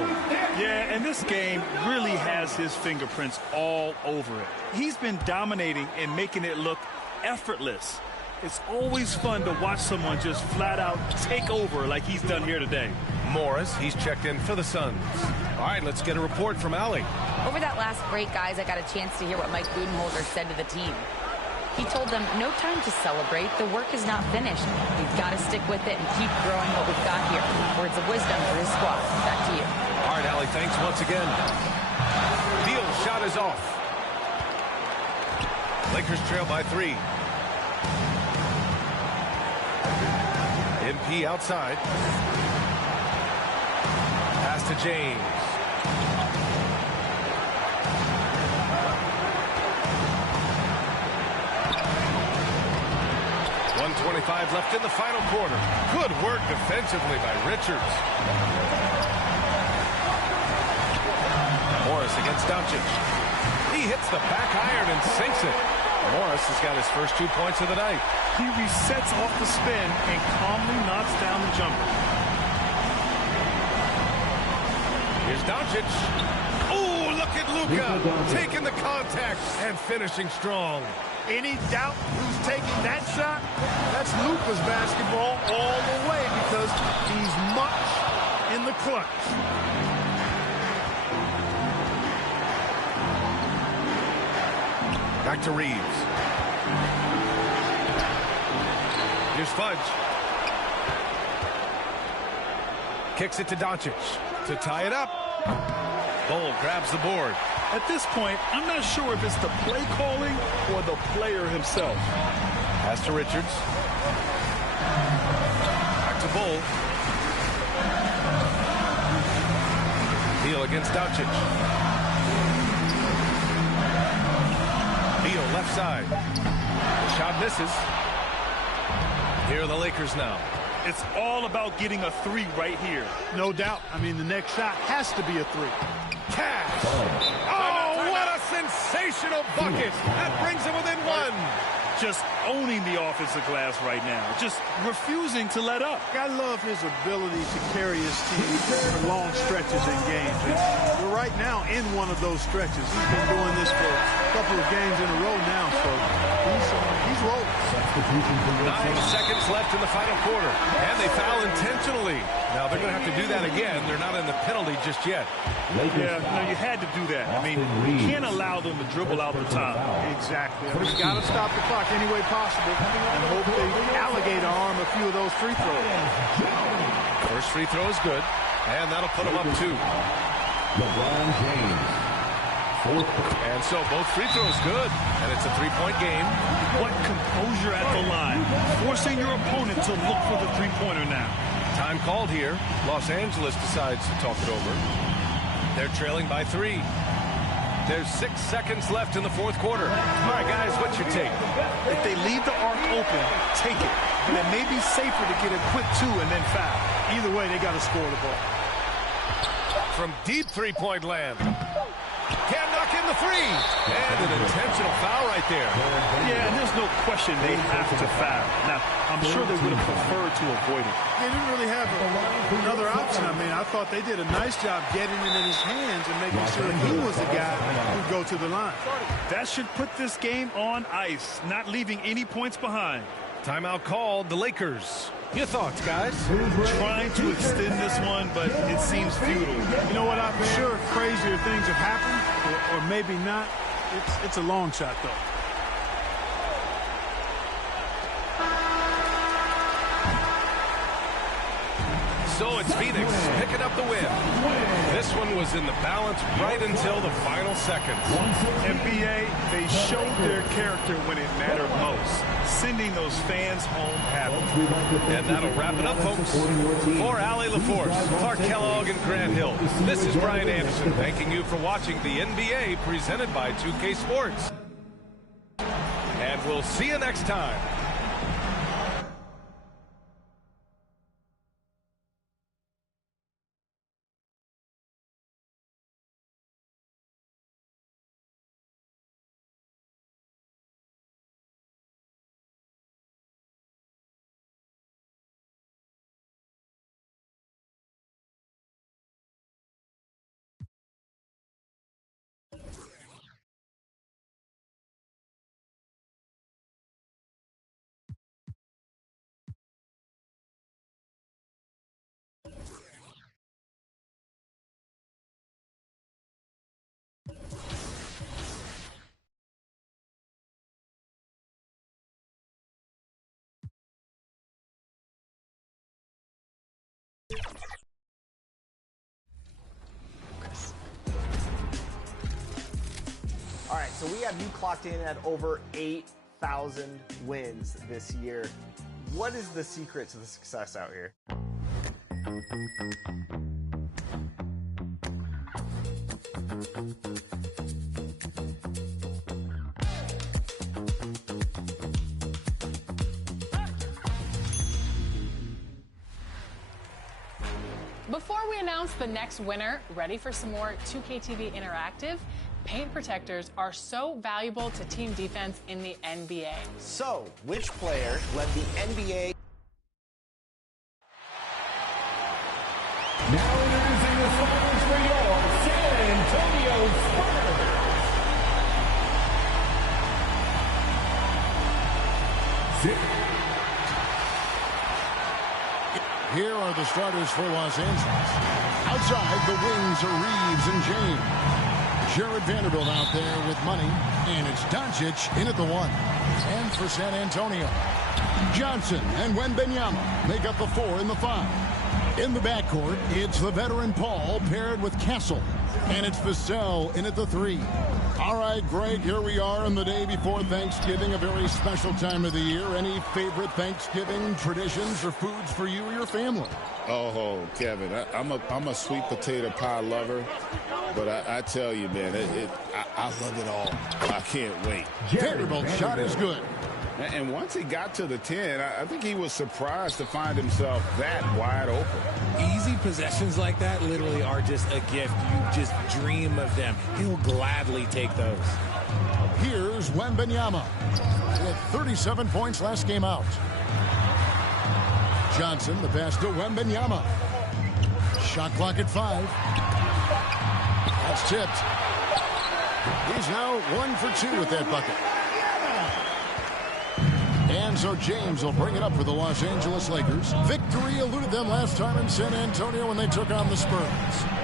Yeah, and this game really has his fingerprints all over it. He's been dominating and making it look effortless. It's always fun to watch someone just flat out take over like he's done here today. Morris, he's checked in for the Suns. All right, let's get a report from Allie. Over that last break, guys, I got a chance to hear what Mike Budenholzer said to the team. He told them, no time to celebrate. The work is not finished. We've got to stick with it and keep growing what we've got here. Words of wisdom for his squad. Back to you. All right, Allie, thanks once again. Beal's shot is off. Lakers trail by 3. MP outside. Pass to James. .125 left in the final quarter. Good work defensively by Richards. Morris against Doncic. He hits the back iron and sinks it. Morris has got his first 2 points of the night. He resets off the spin and calmly knocks down the jumper. Here's Doncic. Oh, look at Luka taking the contact and finishing strong. Any doubt who's taking that shot? That's Luka's basketball all the way because he's much in the clutch. Back to Reeves. Here's Fudge. Kicks it to Doncic to tie it up. Bull grabs the board. At this point, I'm not sure if it's the play calling or the player himself. Pass to Richards. Back to Bull. Beal against Doncic. Beal left side. Shot misses. Here are the Lakers now. It's all about getting a 3 right here. No doubt. I mean, the next shot has to be a 3. Cash. Oh, what a sensational bucket. That brings him within 1. Just owning the offensive glass right now. Just refusing to let up. I love his ability to carry his team for long stretches in games. And we're right now in one of those stretches. He's been doing this for a couple of games in a row now, so he's rolling. 9 seconds left in the final quarter, and they foul intentionally. Now they're going to have to do that again. They're not in the penalty just yet. Yeah, no, you had to do that. I mean, you can't allow them to dribble out the top. Exactly. I mean, you got to stop the clock any way possible and hope they alligator arm a few of those free throws. First free throw is good, and that'll put them up 2. LeBron James. And so both free throws good, and it's a 3-point game. What composure at the line. Forcing your opponent to look for the three-pointer now. Time called here. Los Angeles decides to talk it over. They're trailing by 3. There's 6 seconds left in the fourth quarter. All right, guys, what's your take? If they leave the arc open, take it. But it may be safer to get a quick 2 and then foul. Either way, they got to score the ball. From deep three-point land. Can't knock in the 3. And an intentional foul right there. Yeah, and there's no question they have to foul. Now, I'm sure they would have preferred to avoid it. They didn't really have another option. I mean, I thought they did a nice job getting it in his hands and making sure he was the guy who'd go to the line. That should put this game on ice, not leaving any points behind. Timeout called, the Lakers. Your thoughts, guys? Trying to extend this one, but it seems futile. You know what? I'm sure crazier things have happened, or maybe not. It's a long shot, though. So it's Phoenix picking up the win. This one was in the balance right until the final seconds. NBA, they showed their character when it mattered most, sending those fans home happy. And that'll wrap it up, folks. For Allie LaForce, Clark Kellogg, and Grant Hill, this is Brian Anderson thanking you for watching the NBA presented by 2K Sports. And we'll see you next time. All right, so we have you clocked in at over 8,000 wins this year. What is the secret to the success out here? Before we announce the next winner, ready for some more 2K TV Interactive? Paint protectors are so valuable to team defense in the NBA. So, which player led the NBA? Now introducing the starters for your San Antonio Spurs. Here are the starters for Los Angeles. Outside, the wings are Rizz and James. Jared Vanderbilt out there with money, and it's Doncic in at the 1. And for San Antonio, Johnson and Wembanyama make up the 4 and the 5. In the backcourt, it's the veteran Paul paired with Castle, and it's Vassell in at the 3. All right, Greg, here we are on the day before Thanksgiving, a very special time of the year. Any favorite Thanksgiving traditions or foods for you or your family? Oh, Kevin, I'm a sweet potato pie lover, but I tell you, man, I love it all. I can't wait. Vanderbilt's shot is good. And once he got to the 10, I think he was surprised to find himself that wide open. Easy possessions like that literally are just a gift. You just dream of them. He'll gladly take those. Here's Wembanyama with 37 points last game out. Johnson, the pass to Wembanyama. Shot clock at 5. That's tipped. He's now 1 for 2 with that bucket. And so James will bring it up for the Los Angeles Lakers. Victory eluded them last time in San Antonio when they took on the Spurs.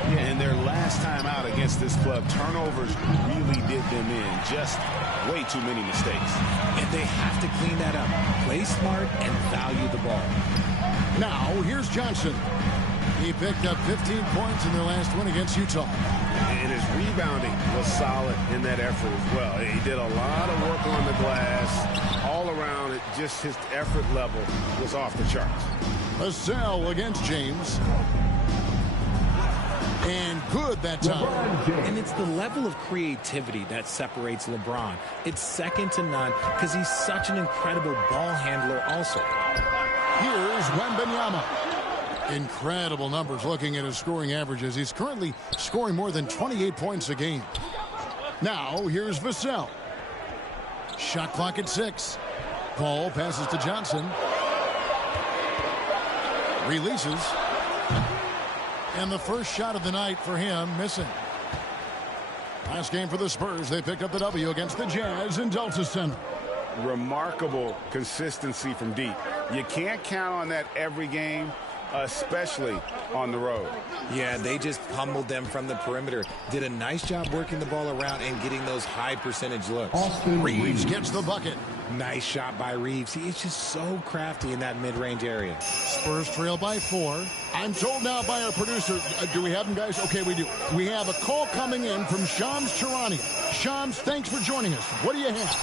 Yeah, and their last time out against this club, turnovers really did them in. Just way too many mistakes. And they have to clean that up. Play smart and value the ball. Now, here's Johnson. He picked up 15 points in their last win against Utah. And his rebounding was solid in that effort as well. He did a lot of work on the glass. All around, it just his effort level was off the charts. Vassell against James. And good that time. And it's the level of creativity that separates LeBron. It's second to none because he's such an incredible ball handler also. Here's Wembanyama. Incredible numbers looking at his scoring averages. He's currently scoring more than 28 points a game. Now, here's Vassell. Shot clock at 6. Paul passes to Johnson. Releases. And the first shot of the night for him missing. Last game for the Spurs, they pick up the W against the Jazz in Delta Center. Remarkable consistency from deep. You can't count on that every game, especially on the road. Yeah, they just pummeled them from the perimeter. Did a nice job working the ball around and getting those high percentage looks. Reeves gets the bucket. Nice shot by Reeves. He is just so crafty in that mid-range area. Spurs trail by 4. I'm told now by our producer, do we have them, guys? Okay, we do. We have a call coming in from Shams Charania. Shams, thanks for joining us. What do you have?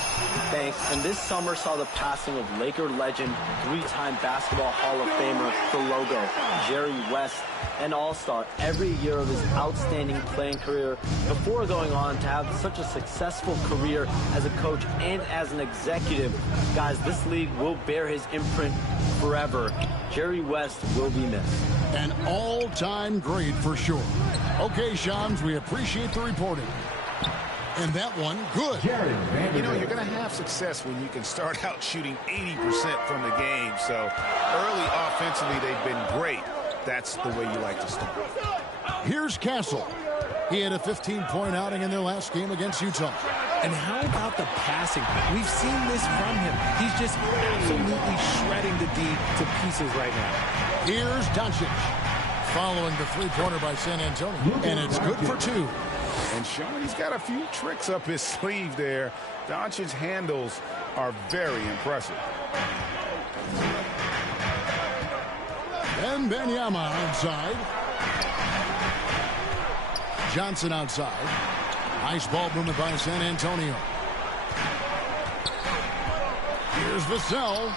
Thanks. And this summer saw the passing of Laker legend, 3-time Basketball Hall of Famer for logo, Jerry West, an all-star every year of his outstanding playing career before going on to have such a successful career as a coach and as an executive. Guys, this league will bear his imprint forever. Jerry West will be missed. An all-time great for sure. Okay, Shams, we appreciate the reporting. And that one, good. You know, you're going to have success when you can start out shooting 80% from the game. So early offensively, they've been great. That's the way you like to start. Here's Castle. He had a 15-point outing in their last game against Utah. And how about the passing? We've seen this from him. He's just absolutely shredding the D to pieces right now. Here's Doncic. Following the three-pointer by San Antonio. And it's good for 2. And showing he's got a few tricks up his sleeve there. Doncic's handles are very impressive. And Benyama outside. Johnson outside. Nice ball movement by San Antonio. Here's Vassell.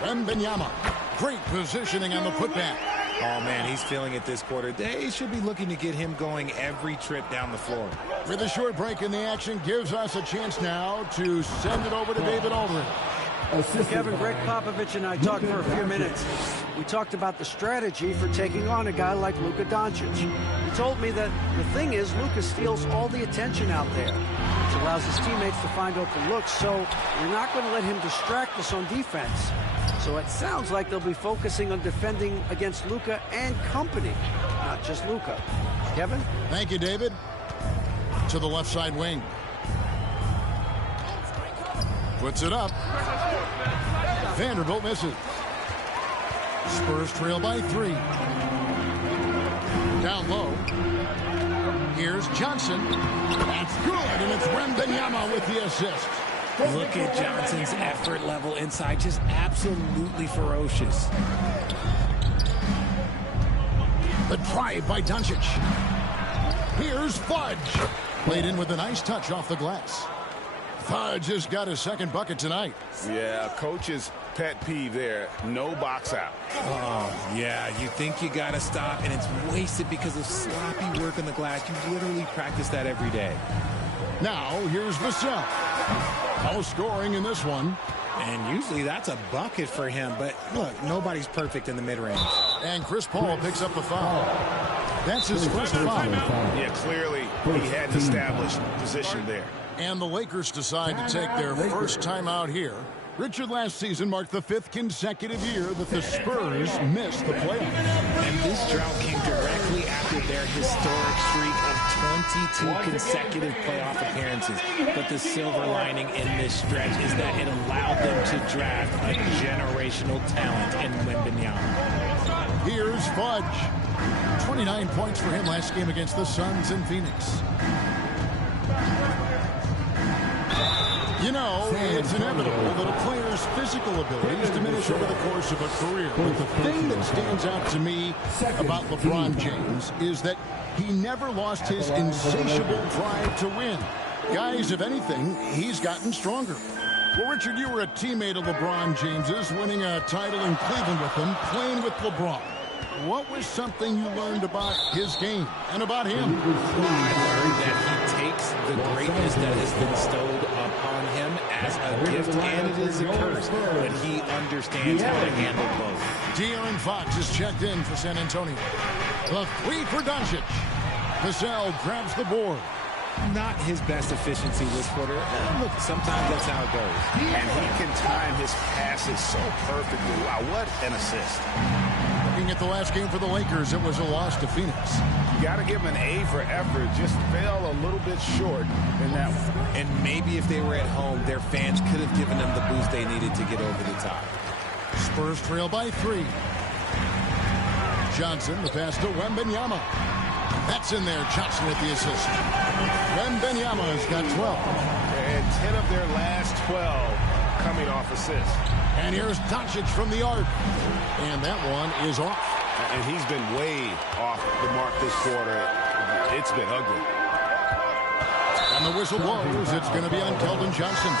Benyama. Great positioning on the putback. Oh, man, he's feeling it this quarter. They should be looking to get him going every trip down the floor. With a short break in the action, gives us a chance now to send it over to David Aldridge. Kevin, Greg Popovich and I talked for a few minutes. We talked about the strategy for taking on a guy like Luka Doncic. He told me that the thing is Luka steals all the attention out there, which allows his teammates to find open looks, so we're not going to let him distract us on defense. So it sounds like they'll be focusing on defending against Luka and company, not just Luka. Kevin? Thank you, David. To the left side wing. Puts it up. Vanderbilt misses. Spurs trail by 3. Down low. Here's Johnson. That's good, and it's Wembanyama with the assist. Look at Johnson's effort level inside, just absolutely ferocious. The drive by Doncic. Here's Fudge. Played in with a nice touch off the glass. Fudge has got his second bucket tonight. Yeah, coach's pet peeve there. No box out. Oh, yeah, you think you got to stop, and it's wasted because of sloppy work on the glass. You literally practice that every day. Now, here's Vassell. No scoring in this one. And usually that's a bucket for him, but look, nobody's perfect in the mid-range. And Chris Paul picks up the foul. That's his first foul. Yeah, clearly he had an established position there. And the Lakers decide to take their first time out here. Richard, last season marked the 5th consecutive year that the Spurs missed the playoffs. And this drought came directly after their historic streak of 22 consecutive playoff appearances. But the silver lining in this stretch is that it allowed them to draft a generational talent in Wembanyama. Here's Fudge. 29 points for him last game against the Suns in Phoenix. You know, it's inevitable that a player's physical abilities diminish over the course of a career. But the thing that stands out to me about LeBron James is that he never lost his insatiable drive to win. Guys, if anything, he's gotten stronger. Well, Richard, you were a teammate of LeBron James's, winning a title in Cleveland with him, playing with LeBron. What was something you learned about his game and about him? I learned that he takes the greatness that has been bestowed upon him as a gift, and it is a curse, but he understands how to handle both. De'Aaron Fox is checked in for San Antonio. The 3 for Doncic. Vassell grabs the board. Not his best efficiency this quarter. Look, sometimes that's how it goes. And he can time his passes so perfectly. Wow, what an assist. Looking at the last game for the Lakers, it was a loss to Phoenix. You got to give him an A for effort. Just fell a little bit short in that one. And maybe if they were at home, their fans could have given them the boost they needed to get over the top. Spurs trail by 3. Johnson, the pass to Wembanyama. That's in there. Johnson with the assist. Wembanyama's got 12. And 10 of their last 12 coming off assists. And here's Doncic from the arc. And that one is off. And he's been way off the mark this quarter. It's been ugly. And the whistle blows. It's going to be on Keldon Johnson.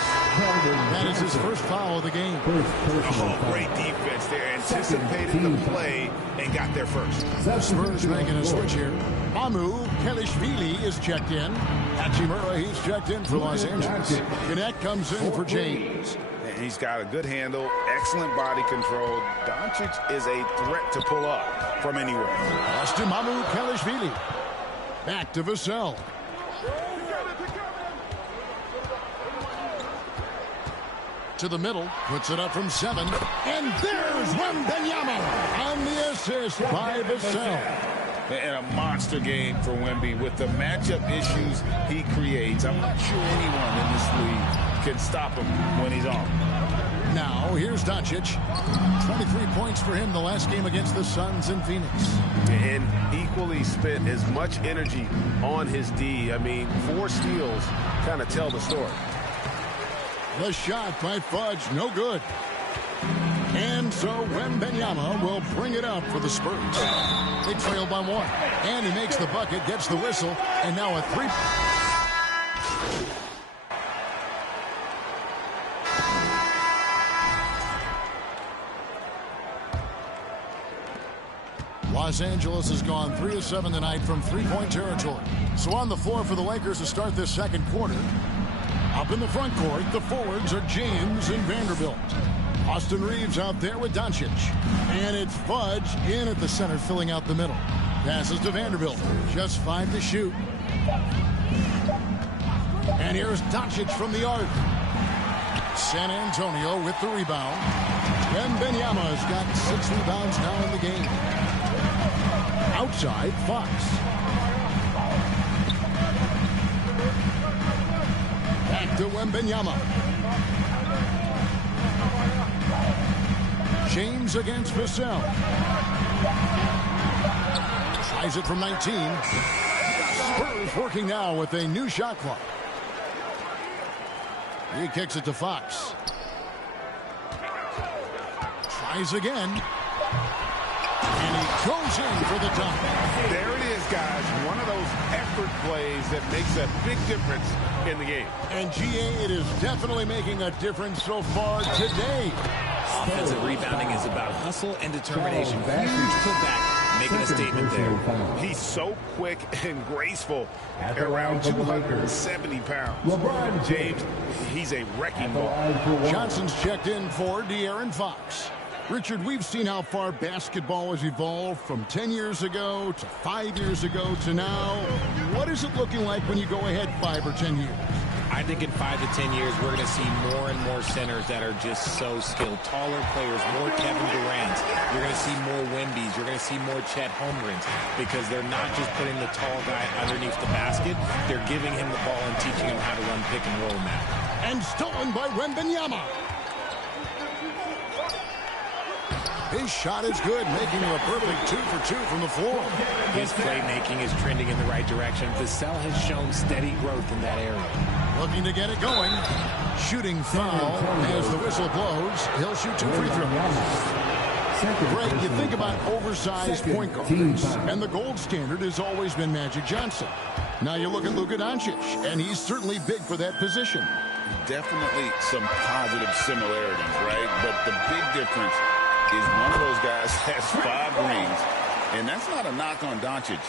That is his first foul of the game. Oh, great defense there. Anticipated the play and got there first. The Spurs making a switch here. Mamu Kelishvili is checked in. Hachimura, he's checked in for Los Angeles. Gannett comes in for James. He's got a good handle, excellent body control. Doncic is a threat to pull up from anywhere. Pass to Mamu Kelishvili. Back to Vassell. To the middle, puts it up from 7. And there's Wembanyama on the assist by Vassell. And a monster game for Wemby with the matchup issues he creates. I'm not sure anyone in this league can stop him when he's on. Now, here's Doncic. 23 points for him the last game against the Suns in Phoenix. And equally spent as much energy on his D. I mean, 4 steals kind of tell the story. The shot by Fudge, no good. And so Wembanyama will bring it up for the Spurs. They trail by 1. And he makes the bucket, gets the whistle, and now a 3. Los Angeles has gone 3 of 7 tonight from three-point territory. So on the floor for the Lakers to start this second quarter. Up in the front court, the forwards are James and Vanderbilt. Austin Reeves out there with Doncic. And it's Fudge in at the center, filling out the middle. Passes to Vanderbilt. Just 5 to shoot. And here's Doncic from the arc. San Antonio with the rebound. Wembanyama's got 6 rebounds now in the game. Outside, Fox. Back to Wembanyama. James against Vassell. Tries it from 19. Spurs working now with a new shot clock. He kicks it to Fox. Tries again. And he goes in for the dunk. There it is, guys. One of those effort plays that makes a big difference in the game. And GA, it is definitely making a difference so far today. Offensive rebounding is about hustle and determination. Huge putback, making a statement there. He's so quick and graceful at around 270 pounds. James, he's a wrecking ball. Johnson's checked in for De'Aaron Fox. Richard, we've seen how far basketball has evolved from 10 years ago to 5 years ago to now. What is it looking like when you go ahead 5 or 10 years? I think in 5 to 10 years, we're going to see more and more centers that are just so skilled. Taller players, more Kevin Durant's. You're going to see more Wembys. You're going to see more Chet Holmgrens because they're not just putting the tall guy underneath the basket. They're giving him the ball and teaching him how to run pick and roll now. And stolen by Wembanyama. His shot is good, making him a perfect 2 for 2 from the floor. His playmaking is trending in the right direction. Vassell has shown steady growth in that area. Looking to get it going. Shooting foul as the whistle blows. He'll shoot 2 free throws. Greg, you think about oversized point guards, and the gold standard has always been Magic Johnson. Now you look at Luka Doncic, and he's certainly big for that position. Definitely some positive similarities, right? But the big difference is one of those guys has 5 rings, and that's not a knock on Doncic.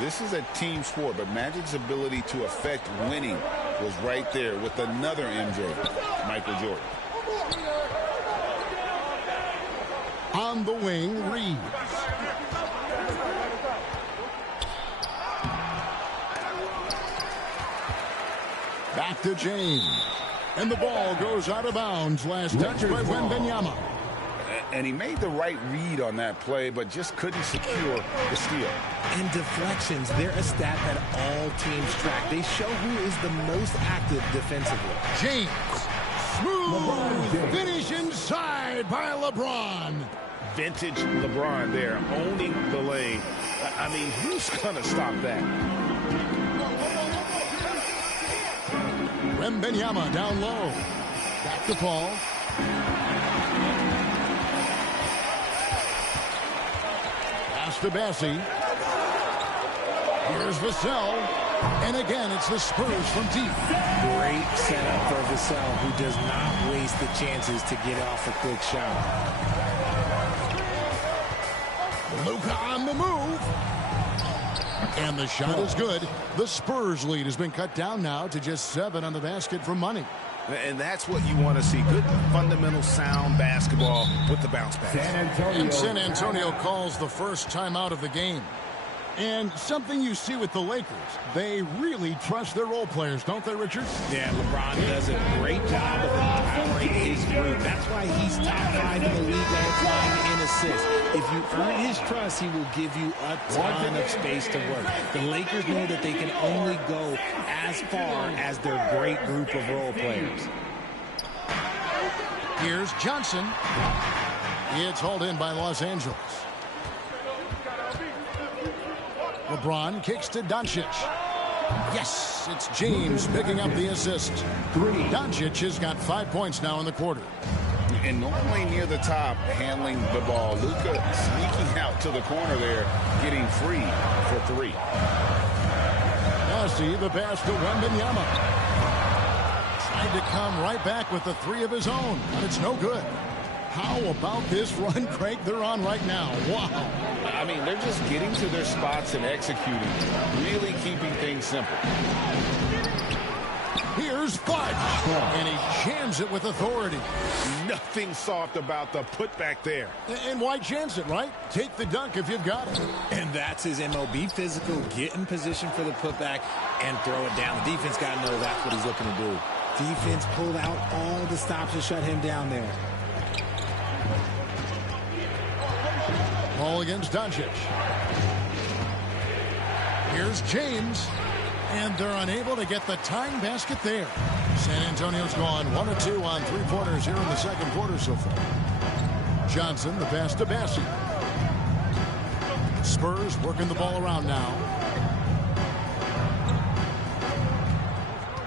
This is a team sport, but Magic's ability to affect winning was right there with another MJ, Michael Jordan. On the wing, Reeves. Back to James. And the ball goes out of bounds. Last touch by Wembanyama. And he made the right read on that play, but just couldn't secure the steal. And deflections, they're a stat that all teams track. They show who is the most active defensively. James. Smooth finish inside by LeBron. vintage LeBron there, owning the lane. I mean, who's going to stop that? Wembanyama down low. Back to Paul. Pass to Bassie. Here's Vassell. And again, it's the Spurs from deep. Great setup for Vassell, who does not waste the chances to get off a quick shot. Luka on the move. And the shot is good. The Spurs lead has been cut down now to just 7 on the basket from Money. And that's what you want to see. Good, fundamental, sound basketball with the bounce pass. And San Antonio calls the first timeout of the game. And something you see with the Lakers, they really trust their role players, don't they, Richard? Yeah, LeBron does a great job of empowering his group. That's why he's top 5 in the league all time in assists. If you earn his trust, he will give you a ton of space to work. The Lakers know that they can only go as far as their great group of role players. Here's Johnson. It's hauled in by Los Angeles. LeBron kicks to Doncic. Yes, it's James picking up the assist. Doncic has got 5 points now in the quarter. And normally near the top, handling the ball. Luka sneaking out to the corner there, getting free for 3. Bassie, the pass to Wembanyama. Tried to come right back with the 3 of his own, but it's no good. How about this run, Craig, they're on right now? Wow. I mean, they're just getting to their spots and executing, really keeping things simple. Here's Fudge, and he jams it with authority. Nothing soft about the putback there. And why chance it, right? Take the dunk if you've got it. And that's his MO. Be physical, get in position for the putback, and throw it down. The defense got to know that's what he's looking to do. Defense pulled out all the stops to shut him down there. Ball against Doncic. Here's James. And they're unable to get the tying basket there. San Antonio's gone 1 of 2 on 3-pointers here in the second quarter so far. Johnson, the pass to Bassie. Spurs working the ball around now.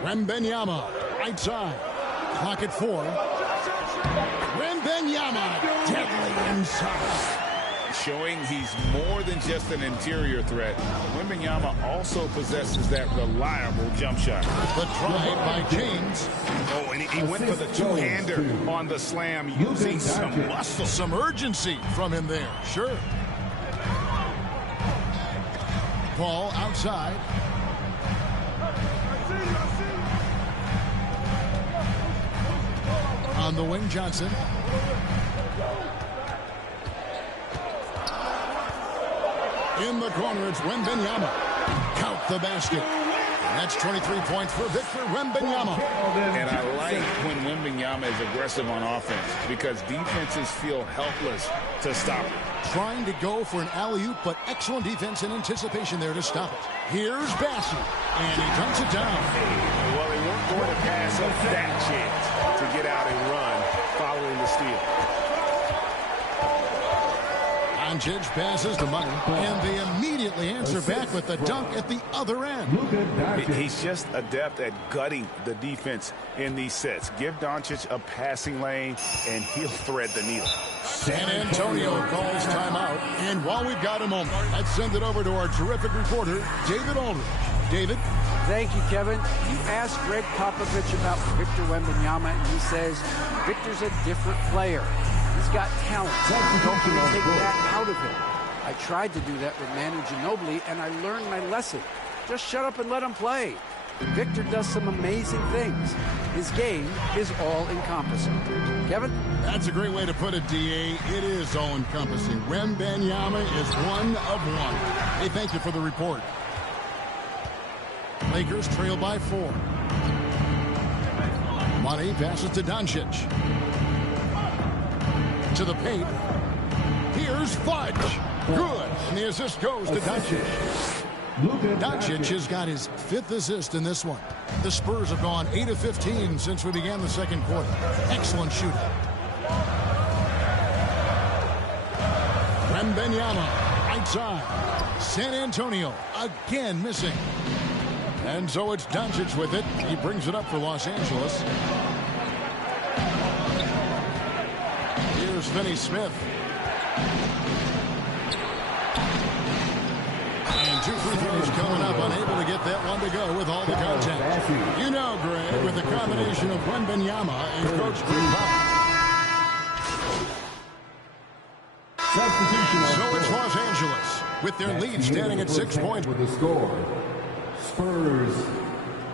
Wembanyama, right side. Clock at 4. Wembanyama, deadly inside. Showing he's more than just an interior threat. Wembanyama also possesses that reliable jump shot. The drive by James. Oh, and he went for the two-hander on the slam, using some muscle. Some urgency from him there, sure. Ball outside. On the wing, Johnson. In the corner, it's Wembanyama. Count the basket. That's 23 points for Victor Wembanyama. And I like when Wembanyama is aggressive on offense because defenses feel helpless to stop it. Trying to go for an alley-oop, but excellent defense and anticipation there to stop it. Here's Bassie, and he dunks it down. Well, they weren't going to pass up that chance to get out and run following the steal. Doncic passes to Money, and they immediately answer back with the dunk at the other end. He's just adept at gutting the defense in these sets. Give Doncic a passing lane, and he'll thread the needle. San Antonio calls timeout, and while we've got a moment, let's send it over to our terrific reporter, David Aldridge. David? Thank you, Kevin. You asked Greg Popovich about Victor Wembanyama, and he says Victor's a different player. He's got talent. Don't take that out of him. I tried to do that with Manu Ginobili, and I learned my lesson. Just shut up and let him play. Victor does some amazing things. His game is all-encompassing. Kevin? That's a great way to put it, D.A. It is all-encompassing. Wembanyama is 1 of 1. Hey, thank you for the report. Lakers trail by 4. Money passes to Doncic. To the paint. Here's Fudge. Good. And the assist goes to Doncic. Doncic has got his 5th assist in this one. The Spurs have gone 8 of 15 since we began the second quarter. Excellent shooting. Wembanyama, right side. San Antonio again missing. And so it's Doncic with it. He brings it up for Los Angeles. Here's Finney Smith. And 2 free throws coming up. Unable to get that one to go with all the contact. You know, Greg, with the combination of Wembanyama and Coach Greg Pop. So it's Los Angeles with their lead standing at 6 points. With the score, Spurs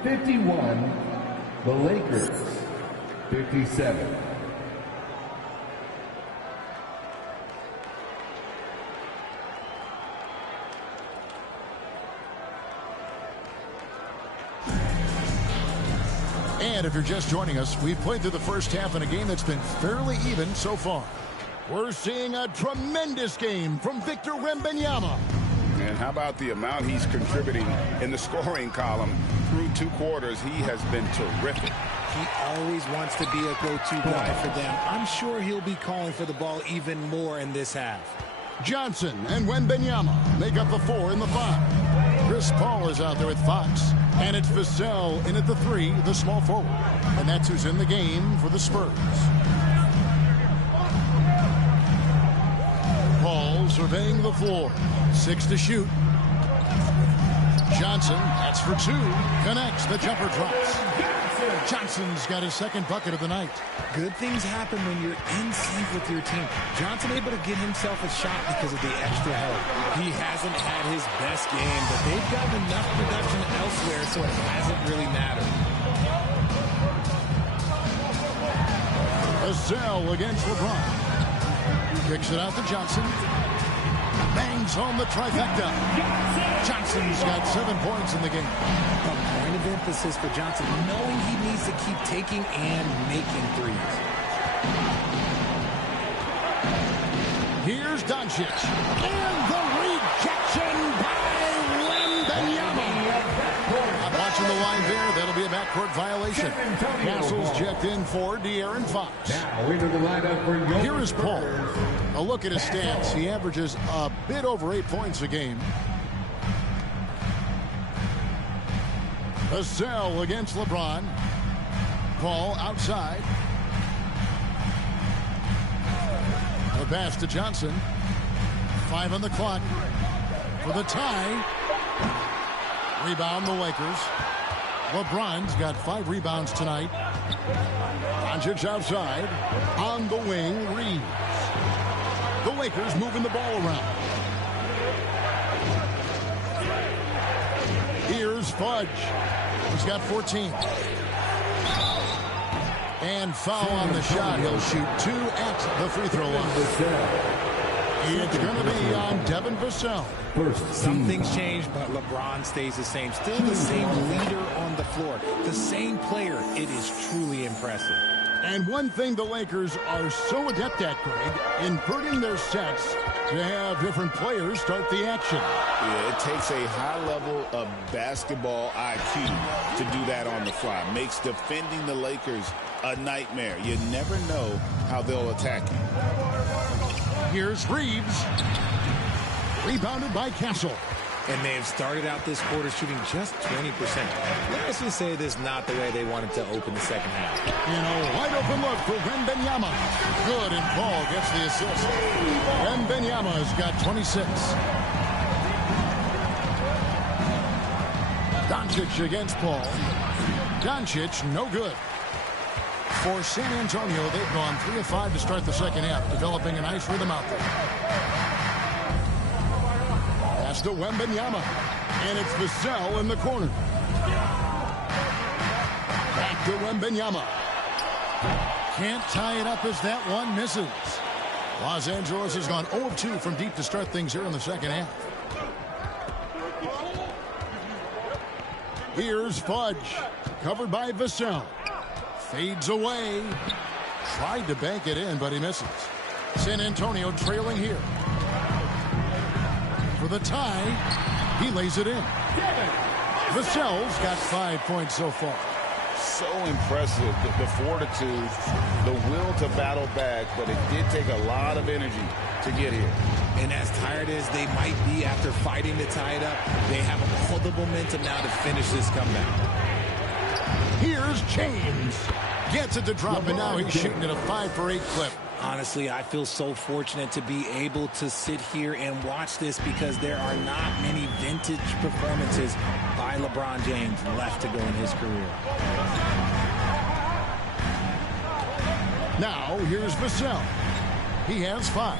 51, the Lakers 57. And if you're just joining us, we've played through the first half in a game that's been fairly even so far. We're seeing a tremendous game from Victor Wembanyama. And how about the amount he's contributing in the scoring column through 2 quarters? He has been terrific. He always wants to be a go-to guy for them. I'm sure he'll be calling for the ball even more in this half. Johnson and Wembanyama make up the 4 and the 5. Chris Paul is out there with Fox. And it's Vassell in at the 3, the small forward. And that's who's in the game for the Spurs. Paul surveying the floor. 6 to shoot. Johnson, that's for 2. Connects, the jumper drops. Johnson's got his second bucket of the night. Good things happen when you're in sync with your team. Johnson able to get himself a shot because of the extra help. He hasn't had his best game, but they've got enough production elsewhere, so it hasn't really mattered. Vassell against LeBron. Kicks it out to Johnson. Bangs home the trifecta. Johnson's got 7 points in the game. A point of emphasis for Johnson, knowing he needs to keep taking and making threes. Here's Doncic. And the rejection by Wembanyama. I'm watching the line there. That'll be a backcourt violation. Castle's checked in for De'Aaron Fox. Now into the lineup for your Here is Paul. A look at his stats. He averages a bit over 8 points a game. Vassell against LeBron. Paul outside. The pass to Johnson. 5 on the clock for the tie. Rebound the Lakers. LeBron's got 5 rebounds tonight. Doncic outside. On the wing, Rizz. The Lakers moving the ball around. Here's Fudge. He's got 14. And foul on the shot. He'll shoot 2 at the free throw line. It's going to be on Devin Vassell. Some things change, but LeBron stays the same. Still the same leader on the floor. The same player. It is truly impressive. And one thing the Lakers are so adept at, Greg, inverting their sets to have different players start the action. Yeah, it takes a high level of basketball IQ to do that on the fly. Makes defending the Lakers a nightmare. You never know how they'll attack you. Here's Rizz. Rebounded by Castle. And they have started out this quarter shooting just 20%. Let's just say this is not the way they wanted to open the second half. You know, wide open look for Wembanyama. Good, and Paul gets the assist. Wembanyama's got 26. Doncic against Paul. Doncic, no good. For San Antonio, they've gone 3 of 5 to start the second half, developing a nice rhythm out there. Pass to Wembanyama, and it's Vassell in the corner. Back to Wembanyama. Can't tie it up as that one misses. Los Angeles has gone 0 of 2 from deep to start things here in the second half. Here's Fudge, covered by Vassell. Fades away. Tried to bank it in, but he misses. San Antonio trailing here. For the tie, he lays it in. Vassell's got 5 points so far. So impressive, the fortitude, the will to battle back, but it did take a lot of energy to get here. And as tired as they might be after fighting to tie it up, they have all the momentum now to finish this comeback. Here's James. Gets it to drop, and now he's shooting at a 5 for 8 clip. Honestly, I feel so fortunate to be able to sit here and watch this because there are not many vintage performances by LeBron James left to go in his career. Now, here's Vassell. He has 5.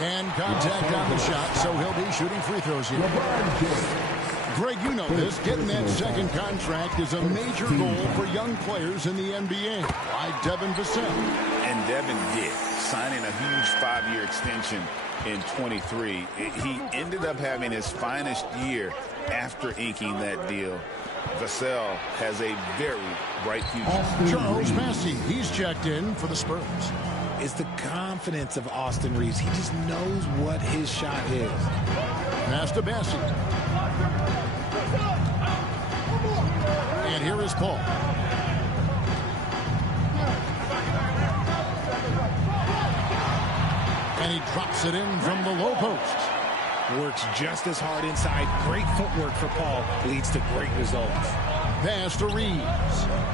And contact on the shot, so he'll be shooting free throws here. Greg, you know this. Getting that second contract is a major goal for young players in the NBA, like Devin Vassell. And Devin did, signing a huge 5-year extension in 23. He ended up having his finest year after inking that deal. Vassell has a very bright future. Charles Massey, he's checked in for the Spurs. It's the confidence of Austin Reeves. He just knows what his shot is. Pass to Massey. And here is Paul. And he drops it in from the low post. Works just as hard inside. Great footwork for Paul. Leads to great results. Pass to Rizz.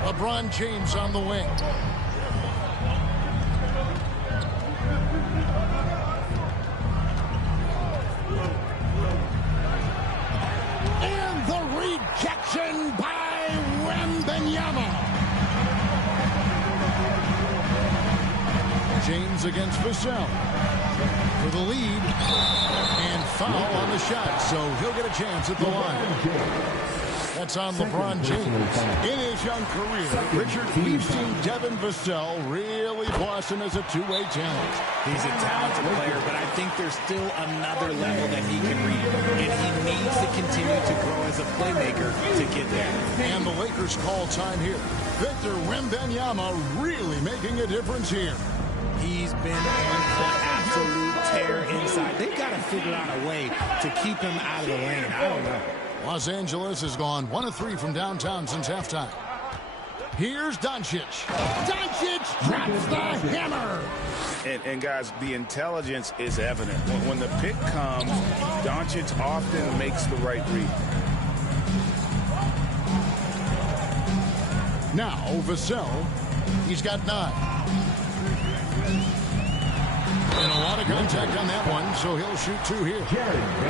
LeBron James on the wing. And the rejection by Wembanyama. James against Vassell for the lead. And foul on the shot, so he'll get a chance at the line. That's on LeBron James. In his young career, Richard, we've seen Devin Vassell really blossom as a two-way talent. He's a talented player, but I think there's still another level that he can reach, and he needs to continue to grow as a playmaker to get there. And the Lakers call time here. Victor Wembanyama really making a difference here. He's been on an absolute tear inside. They've got to figure out a way to keep him out of the lane. I don't know. Los Angeles has gone 1 of 3 from downtown since halftime. Here's Doncic. Doncic drops the hammer. And guys, the intelligence is evident. When the pick comes, Doncic often makes the right read. Now, Vassell, he's got 9. And a lot of contact on that one, so he'll shoot 2 here.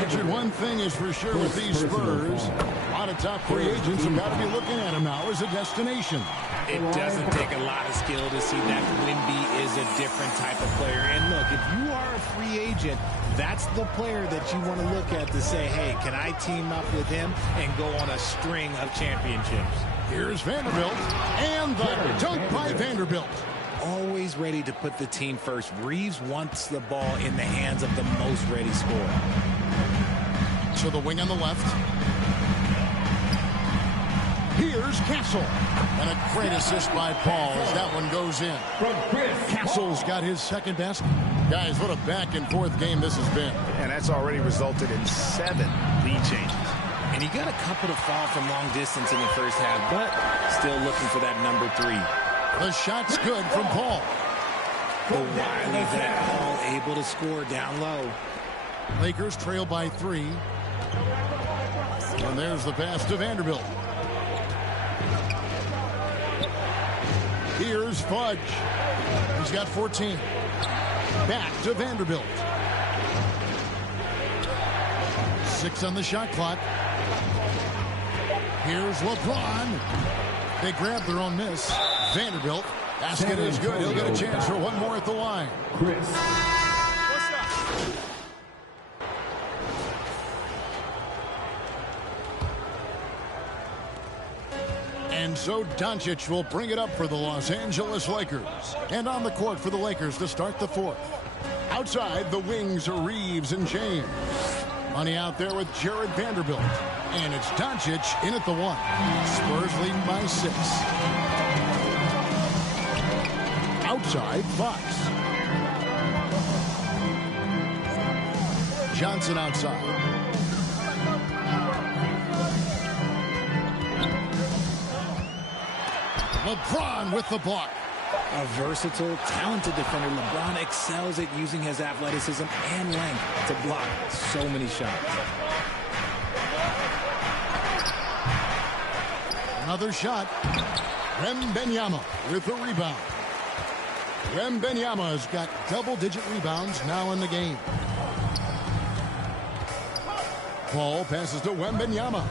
Richard, one thing is for sure with these Spurs, a lot of top free agents have got to be looking at him now as a destination. It doesn't take a lot of skill to see that Wemby is a different type of player. And look, if you are a free agent, that's the player that you want to look at to say, hey, can I team up with him and go on a string of championships? Here's Vanderbilt, and the dunk by Vanderbilt. Always ready to put the team first. Reeves wants the ball in the hands of the most ready scorer. To the wing on the left. Here's Castle. And a great assist by Paul as that one goes in. Castle's got his second basket. Guys, what a back-and-forth game this has been. And that's already resulted in 7 lead changes. And he got a couple to fall from long distance in the first half, but still looking for that number 3. The shot's good from Paul. The wily vet Paul able to score down low. Lakers trail by 3. And there's the pass to Vanderbilt. Here's Fudge. He's got 14. Back to Vanderbilt. 6 on the shot clock. Here's LeBron. They grab their own miss. Vanderbilt. Basket is good. He'll get a chance for one more at the line. And so Doncic will bring it up for the Los Angeles Lakers. And on the court for the Lakers to start the 4th. Outside, the wings are Reeves and James. Money out there with Jared Vanderbilt. And it's Doncic in at the 1. Spurs leading by 6. Outside, Fox. Johnson outside. LeBron with the block. A versatile, talented defender, LeBron excels at using his athleticism and length to block so many shots. Another shot. Wembanyama with the rebound. Wembanyama's got double-digit rebounds now in the game. Ball passes to Wembanyama.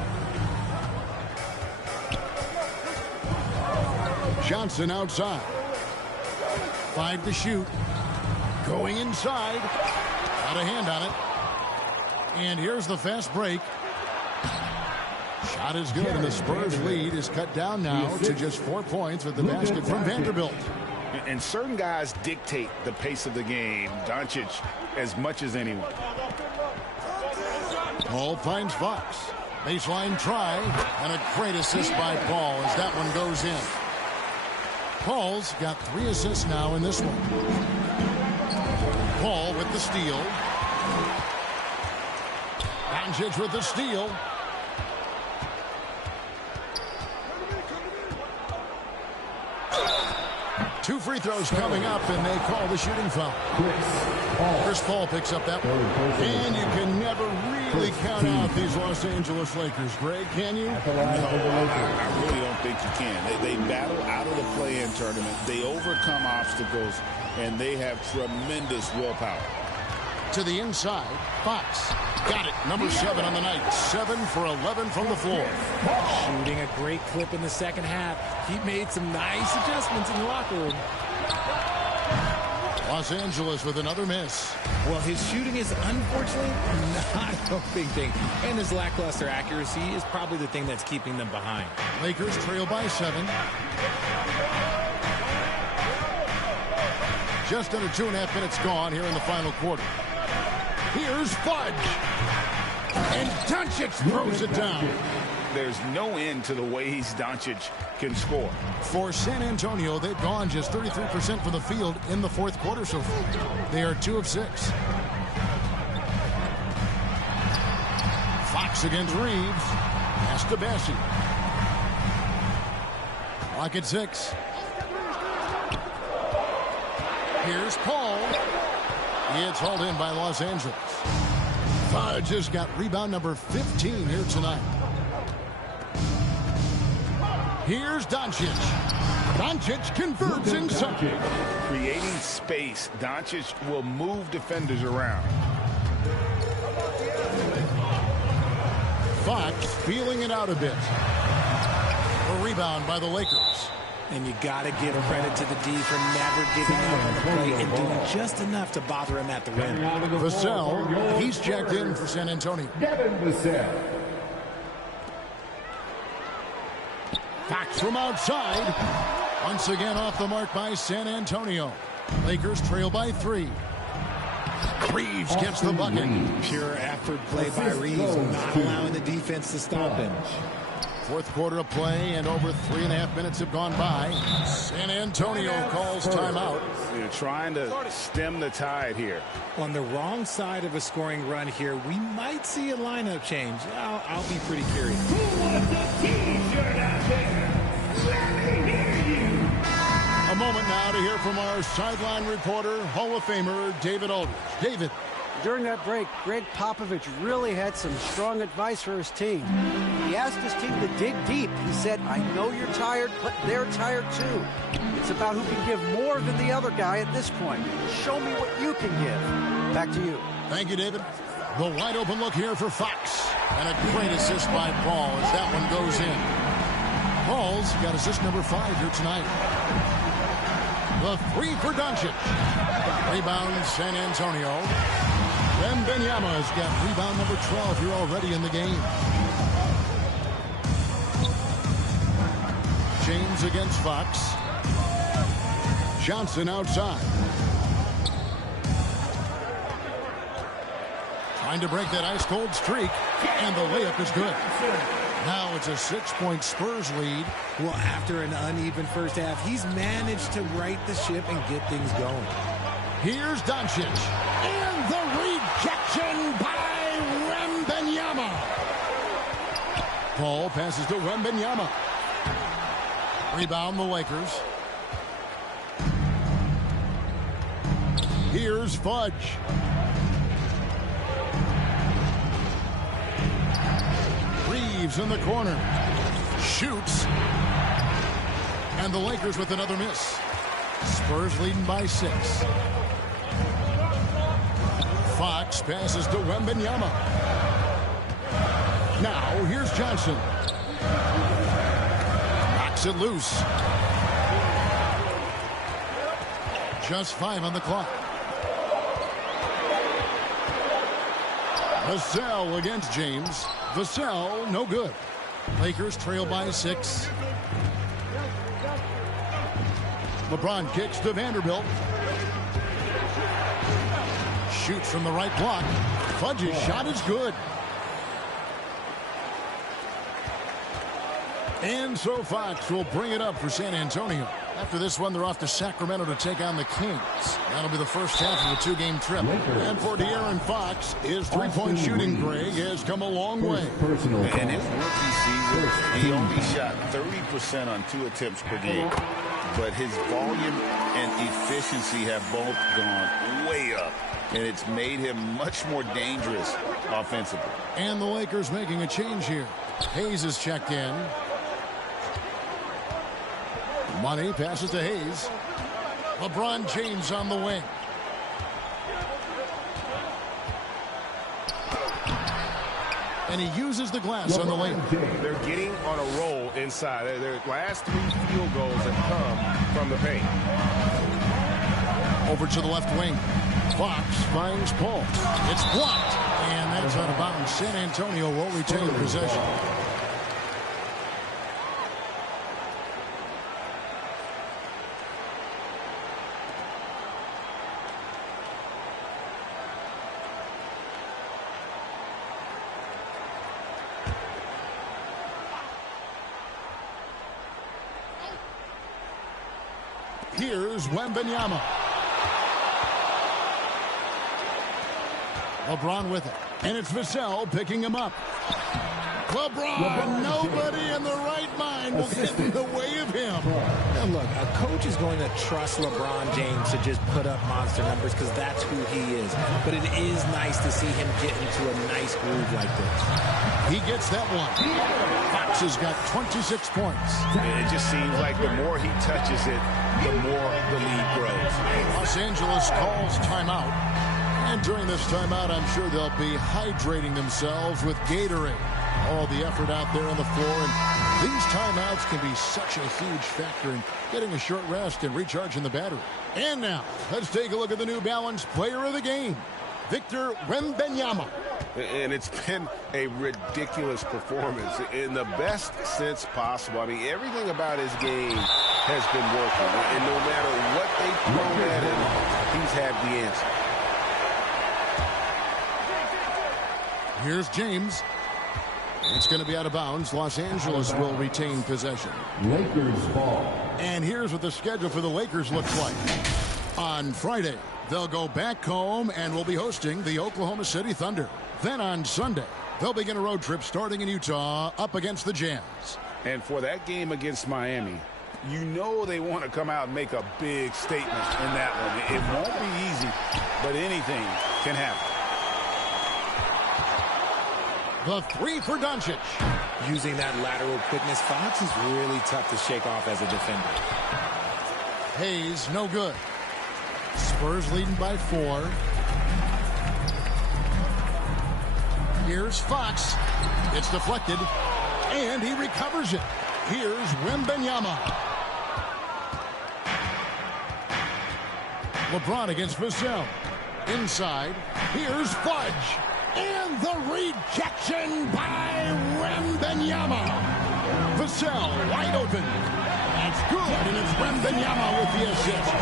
Johnson outside. 5 to shoot. Going inside. Got a hand on it. And here's the fast break. Shot is good, and the Spurs lead is cut down now to just 4 points with the basket from Vanderbilt. And certain guys dictate the pace of the game. Doncic as much as anyone. Paul finds Fox. Baseline try, and a great assist by Paul as that one goes in. Paul's got 3 assists now in this one. Paul with the steal. Doncic with the steal. Two free throws coming up, and they call the shooting foul. Chris Paul picks up that one. And you can never really count out these Los Angeles Lakers, Greg, can you? No, I really don't think you can. They battle out of the play-in tournament. They overcome obstacles, and they have tremendous willpower. To the inside, Fox. Got it. Number 7 on the night. 7 for 11 from the floor. Shooting a great clip in the second half. He made some nice adjustments in the locker room. Los Angeles with another miss. Well, his shooting is unfortunately not a big thing. And his lackluster accuracy is probably the thing that's keeping them behind. Lakers trail by 7. Just under 2.5 minutes gone here in the final quarter. Here's Fudge. And Doncic throws it down. There's no end to the ways Doncic can score. For San Antonio, they've gone just 33% from the field in the fourth quarter so far. They are 2 of 6. Fox against Reeves. Pass to Bessie. Clock at 6. Here's Paul. It's hauled in by Los Angeles. Fudge has got rebound number 15 here tonight. Here's Doncic. Doncic converts inside. Creating space, Doncic will move defenders around. Fox feeling it out a bit. A rebound by the Lakers. And you got to give credit to the D for never giving up on the play and doing just enough to bother him at the rim. Vassell, he's checked in for San Antonio. Fox from outside. Once again off the mark by San Antonio. Lakers trail by 3. Reeves gets the bucket. Pure effort play by Reeves, not allowing the defense to stop him. Fourth quarter of play, and over 3.5 minutes have gone by. San Antonio calls timeout. You're trying to stem the tide here. On the wrong side of a scoring run here, we might see a lineup change. I'll be pretty curious. Who wants a T-shirt out there? Let me hear you. A moment now to hear from our sideline reporter, Hall of Famer David Aldridge. David. During that break, Greg Popovich really had some strong advice for his team. He asked his team to dig deep. He said, I know you're tired, but they're tired too. It's about who can give more than the other guy at this point. Show me what you can give. Back to you. Thank you, David. The wide open look here for Fox. And a great assist by Paul as that one goes in. Paul's got assist number 5 here tonight. The 3 for Doncic. Rebound San Antonio. Wembanyama's got rebound number 12 here already in the game. James against Fox. Johnson outside. Trying to break that ice-cold streak, and the layup is good. Now it's a 6-point Spurs lead. Well, after an uneven first half, he's managed to right the ship and get things going. Here's Doncic. And the rejection by Wembanyama. Paul passes to Wembanyama. Rebound the Lakers. Here's Fudge. Reeves in the corner. Shoots. And the Lakers with another miss. Spurs leading by 6. Fox passes to Wembanyama. Now, here's Johnson. Knocks it loose. Just 5 on the clock. Vassell against James. Vassell, no good. Lakers trail by 6. LeBron kicks to Vanderbilt. Shoots from the right block. Fudge's shot is good. And so Fox will bring it up for San Antonio. After this one, they're off to Sacramento to take on the Kings. That'll be the first half of the 2-game trip. And for De'Aaron Fox, his three-point shooting, Greg, has come a long way. In his rookie season, he only shot 30% on 2 attempts per game. But his volume and efficiency have both gone way up. And it's made him much more dangerous offensively. And the Lakers making a change here. Hayes is checked in. Money passes to Hayes. LeBron James on the wing. And he uses the glass on the lane. They're getting on a roll inside. Their last 3 field goals have come from the paint. Over to the left wing. Fox finds Paul. It's blocked. And that's out of bounds. San Antonio will retain possession. Here's Wembanyama. LeBron with it. And it's Vassell picking him up. LeBron, nobody in the right mind will get in the way of him. Now look, a coach is going to trust LeBron James to just put up monster numbers because that's who he is. But it is nice to see him get into a nice groove like this. He gets that one. Fox has got 26 points. It just seems like the more he touches it, the more the lead grows. Los Angeles calls timeout. And during this timeout, I'm sure they'll be hydrating themselves with Gatorade. All the effort out there on the floor. And these timeouts can be such a huge factor in getting a short rest and recharging the battery. And now, let's take a look at the New Balance player of the game, Victor Wembanyama. And it's been a ridiculous performance in the best sense possible. I mean, everything about his game has been working. And no matter what they've thrown at him, he's had the answer. Here's James. It's going to be out of bounds. Los Angeles will retain possession. Lakers ball. And here's what the schedule for the Lakers looks like. On Friday, they'll go back home and will be hosting the Oklahoma City Thunder. Then on Sunday, they'll begin a road trip starting in Utah up against the Jazz. And for that game against Miami, you know they want to come out and make a big statement in that one. It won't be easy, but anything can happen. The three for Doncic. Using that lateral quickness, Fox is really tough to shake off as a defender. Hayes, no good. Spurs leading by 4. Here's Fox. It's deflected, and he recovers it. Here's Wembanyama. LeBron against Vassell. Inside, here's Fudge. And the rejection by Wembanyama. Vassell wide open. That's good, and it's Wembanyama with the assist.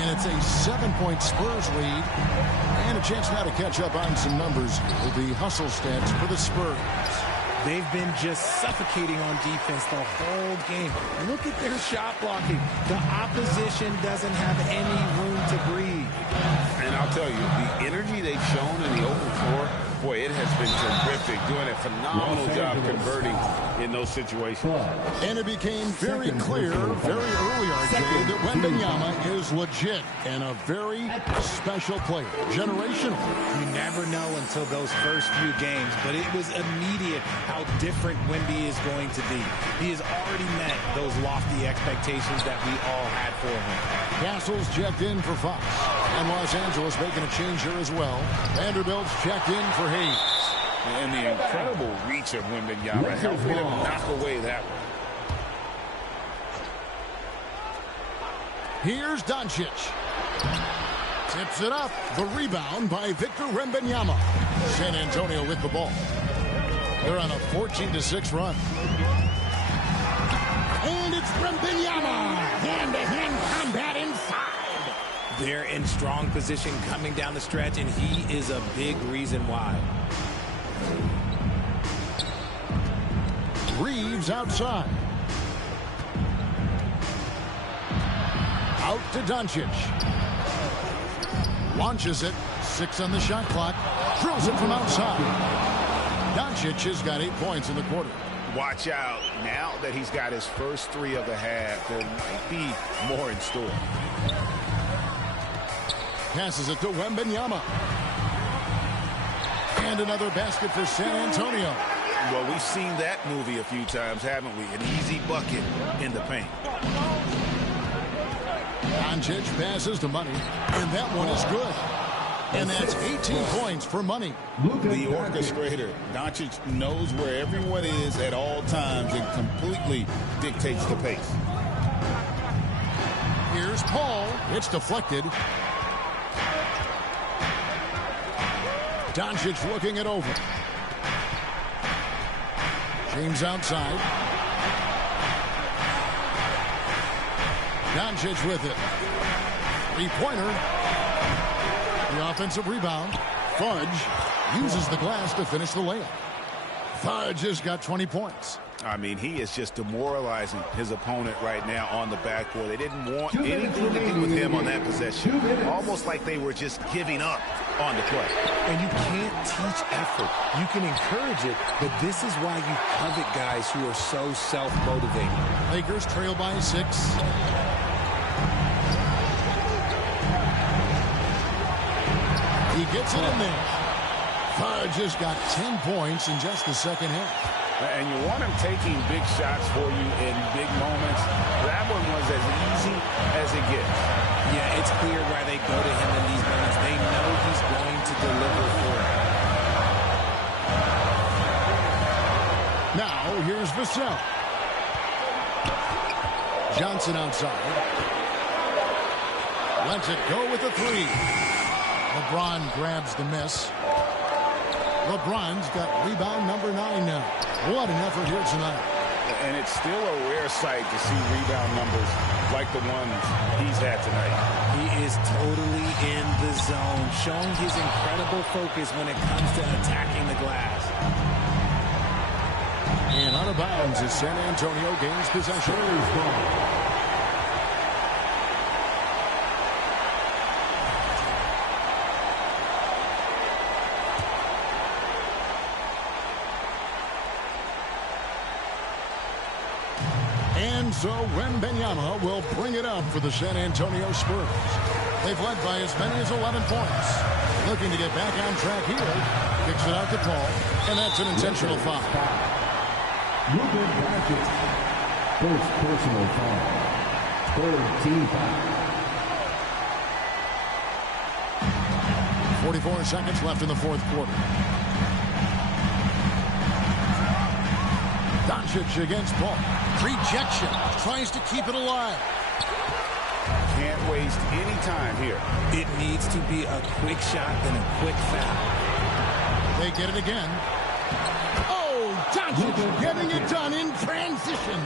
And it's a 7-point Spurs lead. And a chance now to catch up on some numbers with the hustle stats for the Spurs. They've been just suffocating on defense the whole game. Look at their shot blocking. The opposition doesn't have any room to breathe. And I'll tell you, the energy they've shown in the open floor Boy, it has been terrific, doing a phenomenal job converting in those situations. And it became very clear very early, RJ, that Wembanyama is legit and a very special player, generational. You never know until those first few games, but it was immediate how different Wemby is going to be. He has already met those lofty expectations that we all had for him. Castle's checked in for Fox. And Los Angeles making a change here as well. Vanderbilt's checked in for Hayes. And the incredible reach of Wembanyama helped him knock away that one. Here's Doncic. Tips it up. The rebound by Victor Wembanyama. San Antonio with the ball. They're on a 14-6 run. And it's Wembanyama. Hand-to-hand combat inside. They're in strong position coming down the stretch, and he is a big reason why. Reeves outside. Out to Doncic. Launches it. 6 on the shot clock. Drills it from outside. Doncic has got 8 points in the quarter. Watch out. Now that he's got his first 3 of the half, there might be more in store. Passes it to Wembanyama. And another basket for San Antonio. Well, we've seen that movie a few times, haven't we? An easy bucket in the paint. Doncic passes to Money, and that one is good. And that's 18 points for Money. The orchestrator. Doncic knows where everyone is at all times and completely dictates the pace. Here's Paul. It's deflected. Doncic looking it over. James outside. Doncic with it. 3-pointer. The offensive rebound. Fudge uses the glass to finish the layup. Fudge has got 20 points. I mean, he is just demoralizing his opponent right now on the backboard. They didn't want anything to do with him on that possession. Almost like they were just giving up on the play. And you can't teach effort. You can encourage it, but this is why you covet guys who are so self-motivated. Lakers trail by 6. He gets it in there. Fudge has got 10 points in just the second half. And you want him taking big shots for you in big moments. That one was as easy as it gets. Yeah, it's clear why they go to him in these moments. They know he's going to deliver for them. Now, here's Vassell. Johnson outside. Lets it go with the 3. LeBron grabs the miss. LeBron's got rebound number 9 now. What an effort here tonight. And it's still a rare sight to see rebound numbers like the ones he's had tonight. He is totally in the zone, showing his incredible focus when it comes to attacking the glass. And out of bounds as San Antonio gains possession. So Wembanyama will bring it up for the San Antonio Spurs. They've led by as many as 11 points. Looking to get back on track here. Kicks it out to Paul. And that's an intentional foul. Luka Doncic. First personal foul. Third team foul. 44 seconds left in the fourth quarter. Doncic against Paul. Rejection. Tries to keep it alive. Can't waste any time here. It needs to be a quick shot and a quick foul. They get it again. Oh, Doncic getting it done in transition.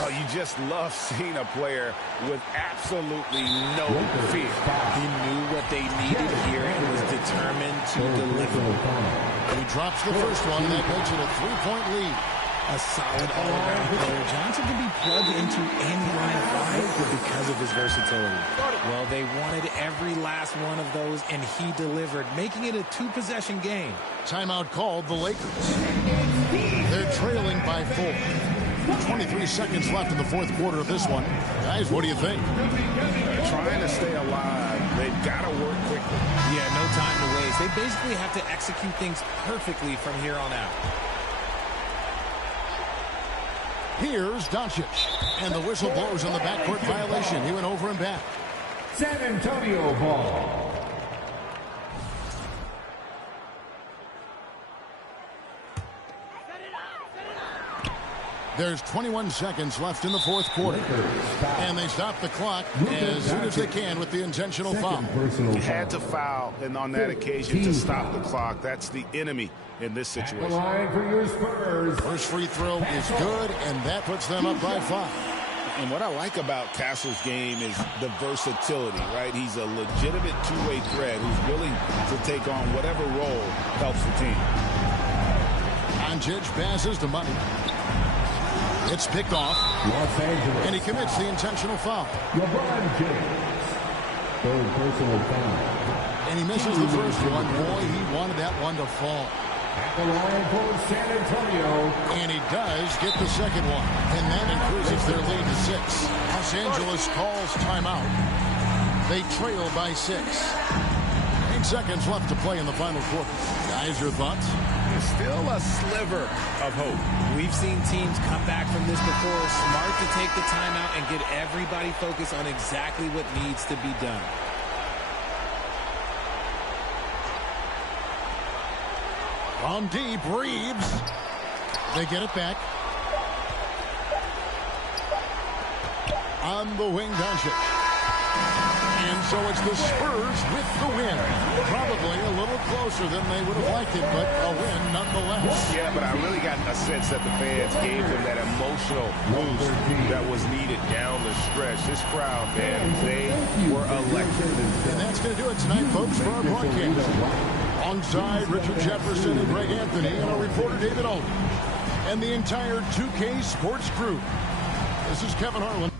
Oh, you just love seeing a player with absolutely no fear. He knew what they needed here and was determined to deliver. He drops the first one, and that makes it a 3-point lead. a solid all-around player. Johnson can be plugged into any line. Why? Because of his versatility. Well, they wanted every last one of those, and he delivered, making it a two-possession game. Timeout called the Lakers. They're trailing by 4. 23 seconds left in the fourth quarter of this one. Guys, what do you think? Trying to stay alive. They've got to work quickly. Yeah, no time to waste. They basically have to execute things perfectly from here on out. Here's Doncic. And the whistle blows on the backcourt violation. He went over and back. San Antonio ball. There's 21 seconds left in the fourth quarter. And they stop the clock as soon as they can with the intentional foul. He had to foul, and on that occasion to stop the clock. That's the enemy in this situation. First free throw is good, and that puts them up by 5. And what I like about Castle's game is the versatility, right? He's a legitimate two-way threat who's willing to take on whatever role helps the team. Doncic passes to Money. It's picked off, Los Angeles. and he commits the intentional foul. LeBron James. Third personal foul. And he misses the first one. Boy, he wanted that one to fall. At the line for San Antonio. And he does get the second one. And that increases their lead to 6. Los Angeles calls timeout. They trail by 6. 8 seconds left to play in the final quarter. Guys, your thoughts? Still a sliver of hope. We've seen teams come back from this before. Smart to take the timeout and get everybody focused on exactly what needs to be done. From deep, Reeves. They get it back. On the wing, Doncic. And so it's the Spurs with the win. Probably a little closer than they would have liked it, but a win nonetheless. Yeah, but I really got a sense that the fans gave them that emotional boost that was needed down the stretch. This crowd, man, they were electric. And that's going to do it tonight, folks, for our broadcast. Alongside Richard Jefferson and Greg Anthony and our reporter David Alden and the entire 2K Sports crew. This is Kevin Harlan.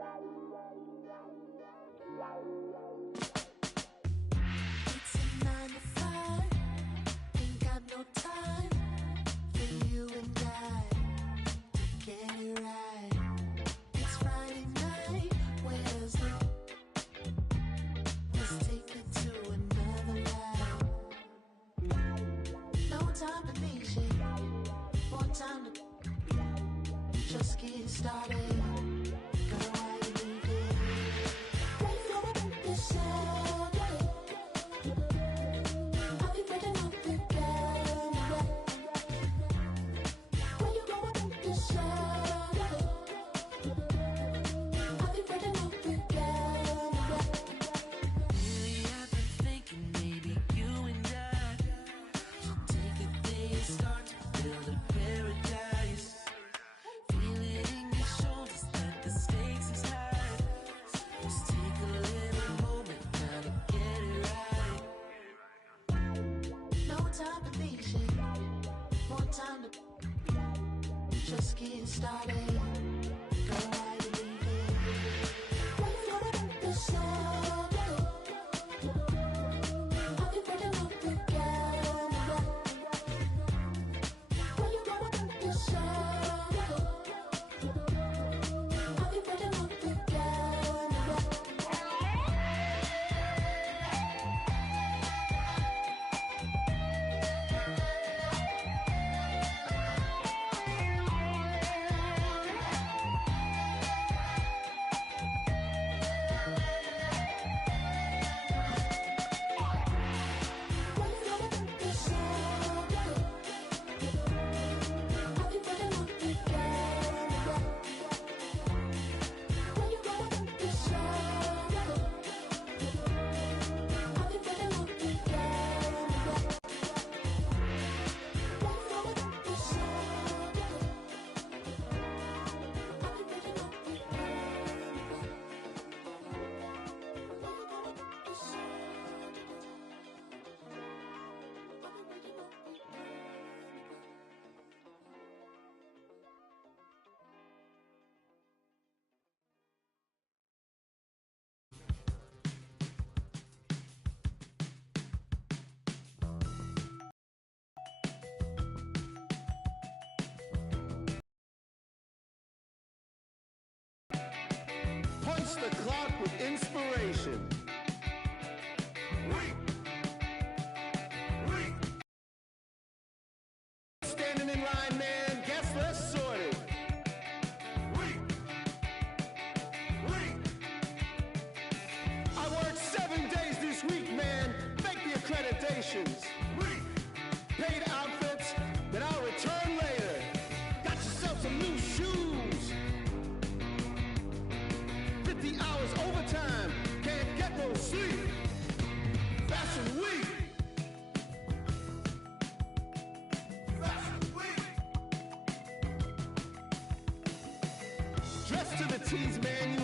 It's a 9 to 5, ain't got no time for you and I to get it right. It's Friday night, where's the... Let's take it to another ride. No time to be shit, more time to just get started. Girl, why you need it? Ready for this Saturday? I'll be ready up again. Where you going this Saturday? I'll be ready up again. Lately I've been thinking maybe you and I should take a day and start to build a paradise. Feel it in your shoulders that the stakes is high. Just take a little moment now to get it right. No time to be shit, more time to just get started. Girl, why you leave it? Ready for the Saturday? I'll be ready up again. Where you going this Saturday? I'll be ready up again. Punch the clock with inspiration. Standing in line, man, guess less sorted. I worked 7 days this week, man. Fake the accreditations. Paid outfits that I'll return later. Got yourself some new shoes. 50 hours overtime, can't get no sleep. Fashion week. Fashion week. Dressed to the T's, man, you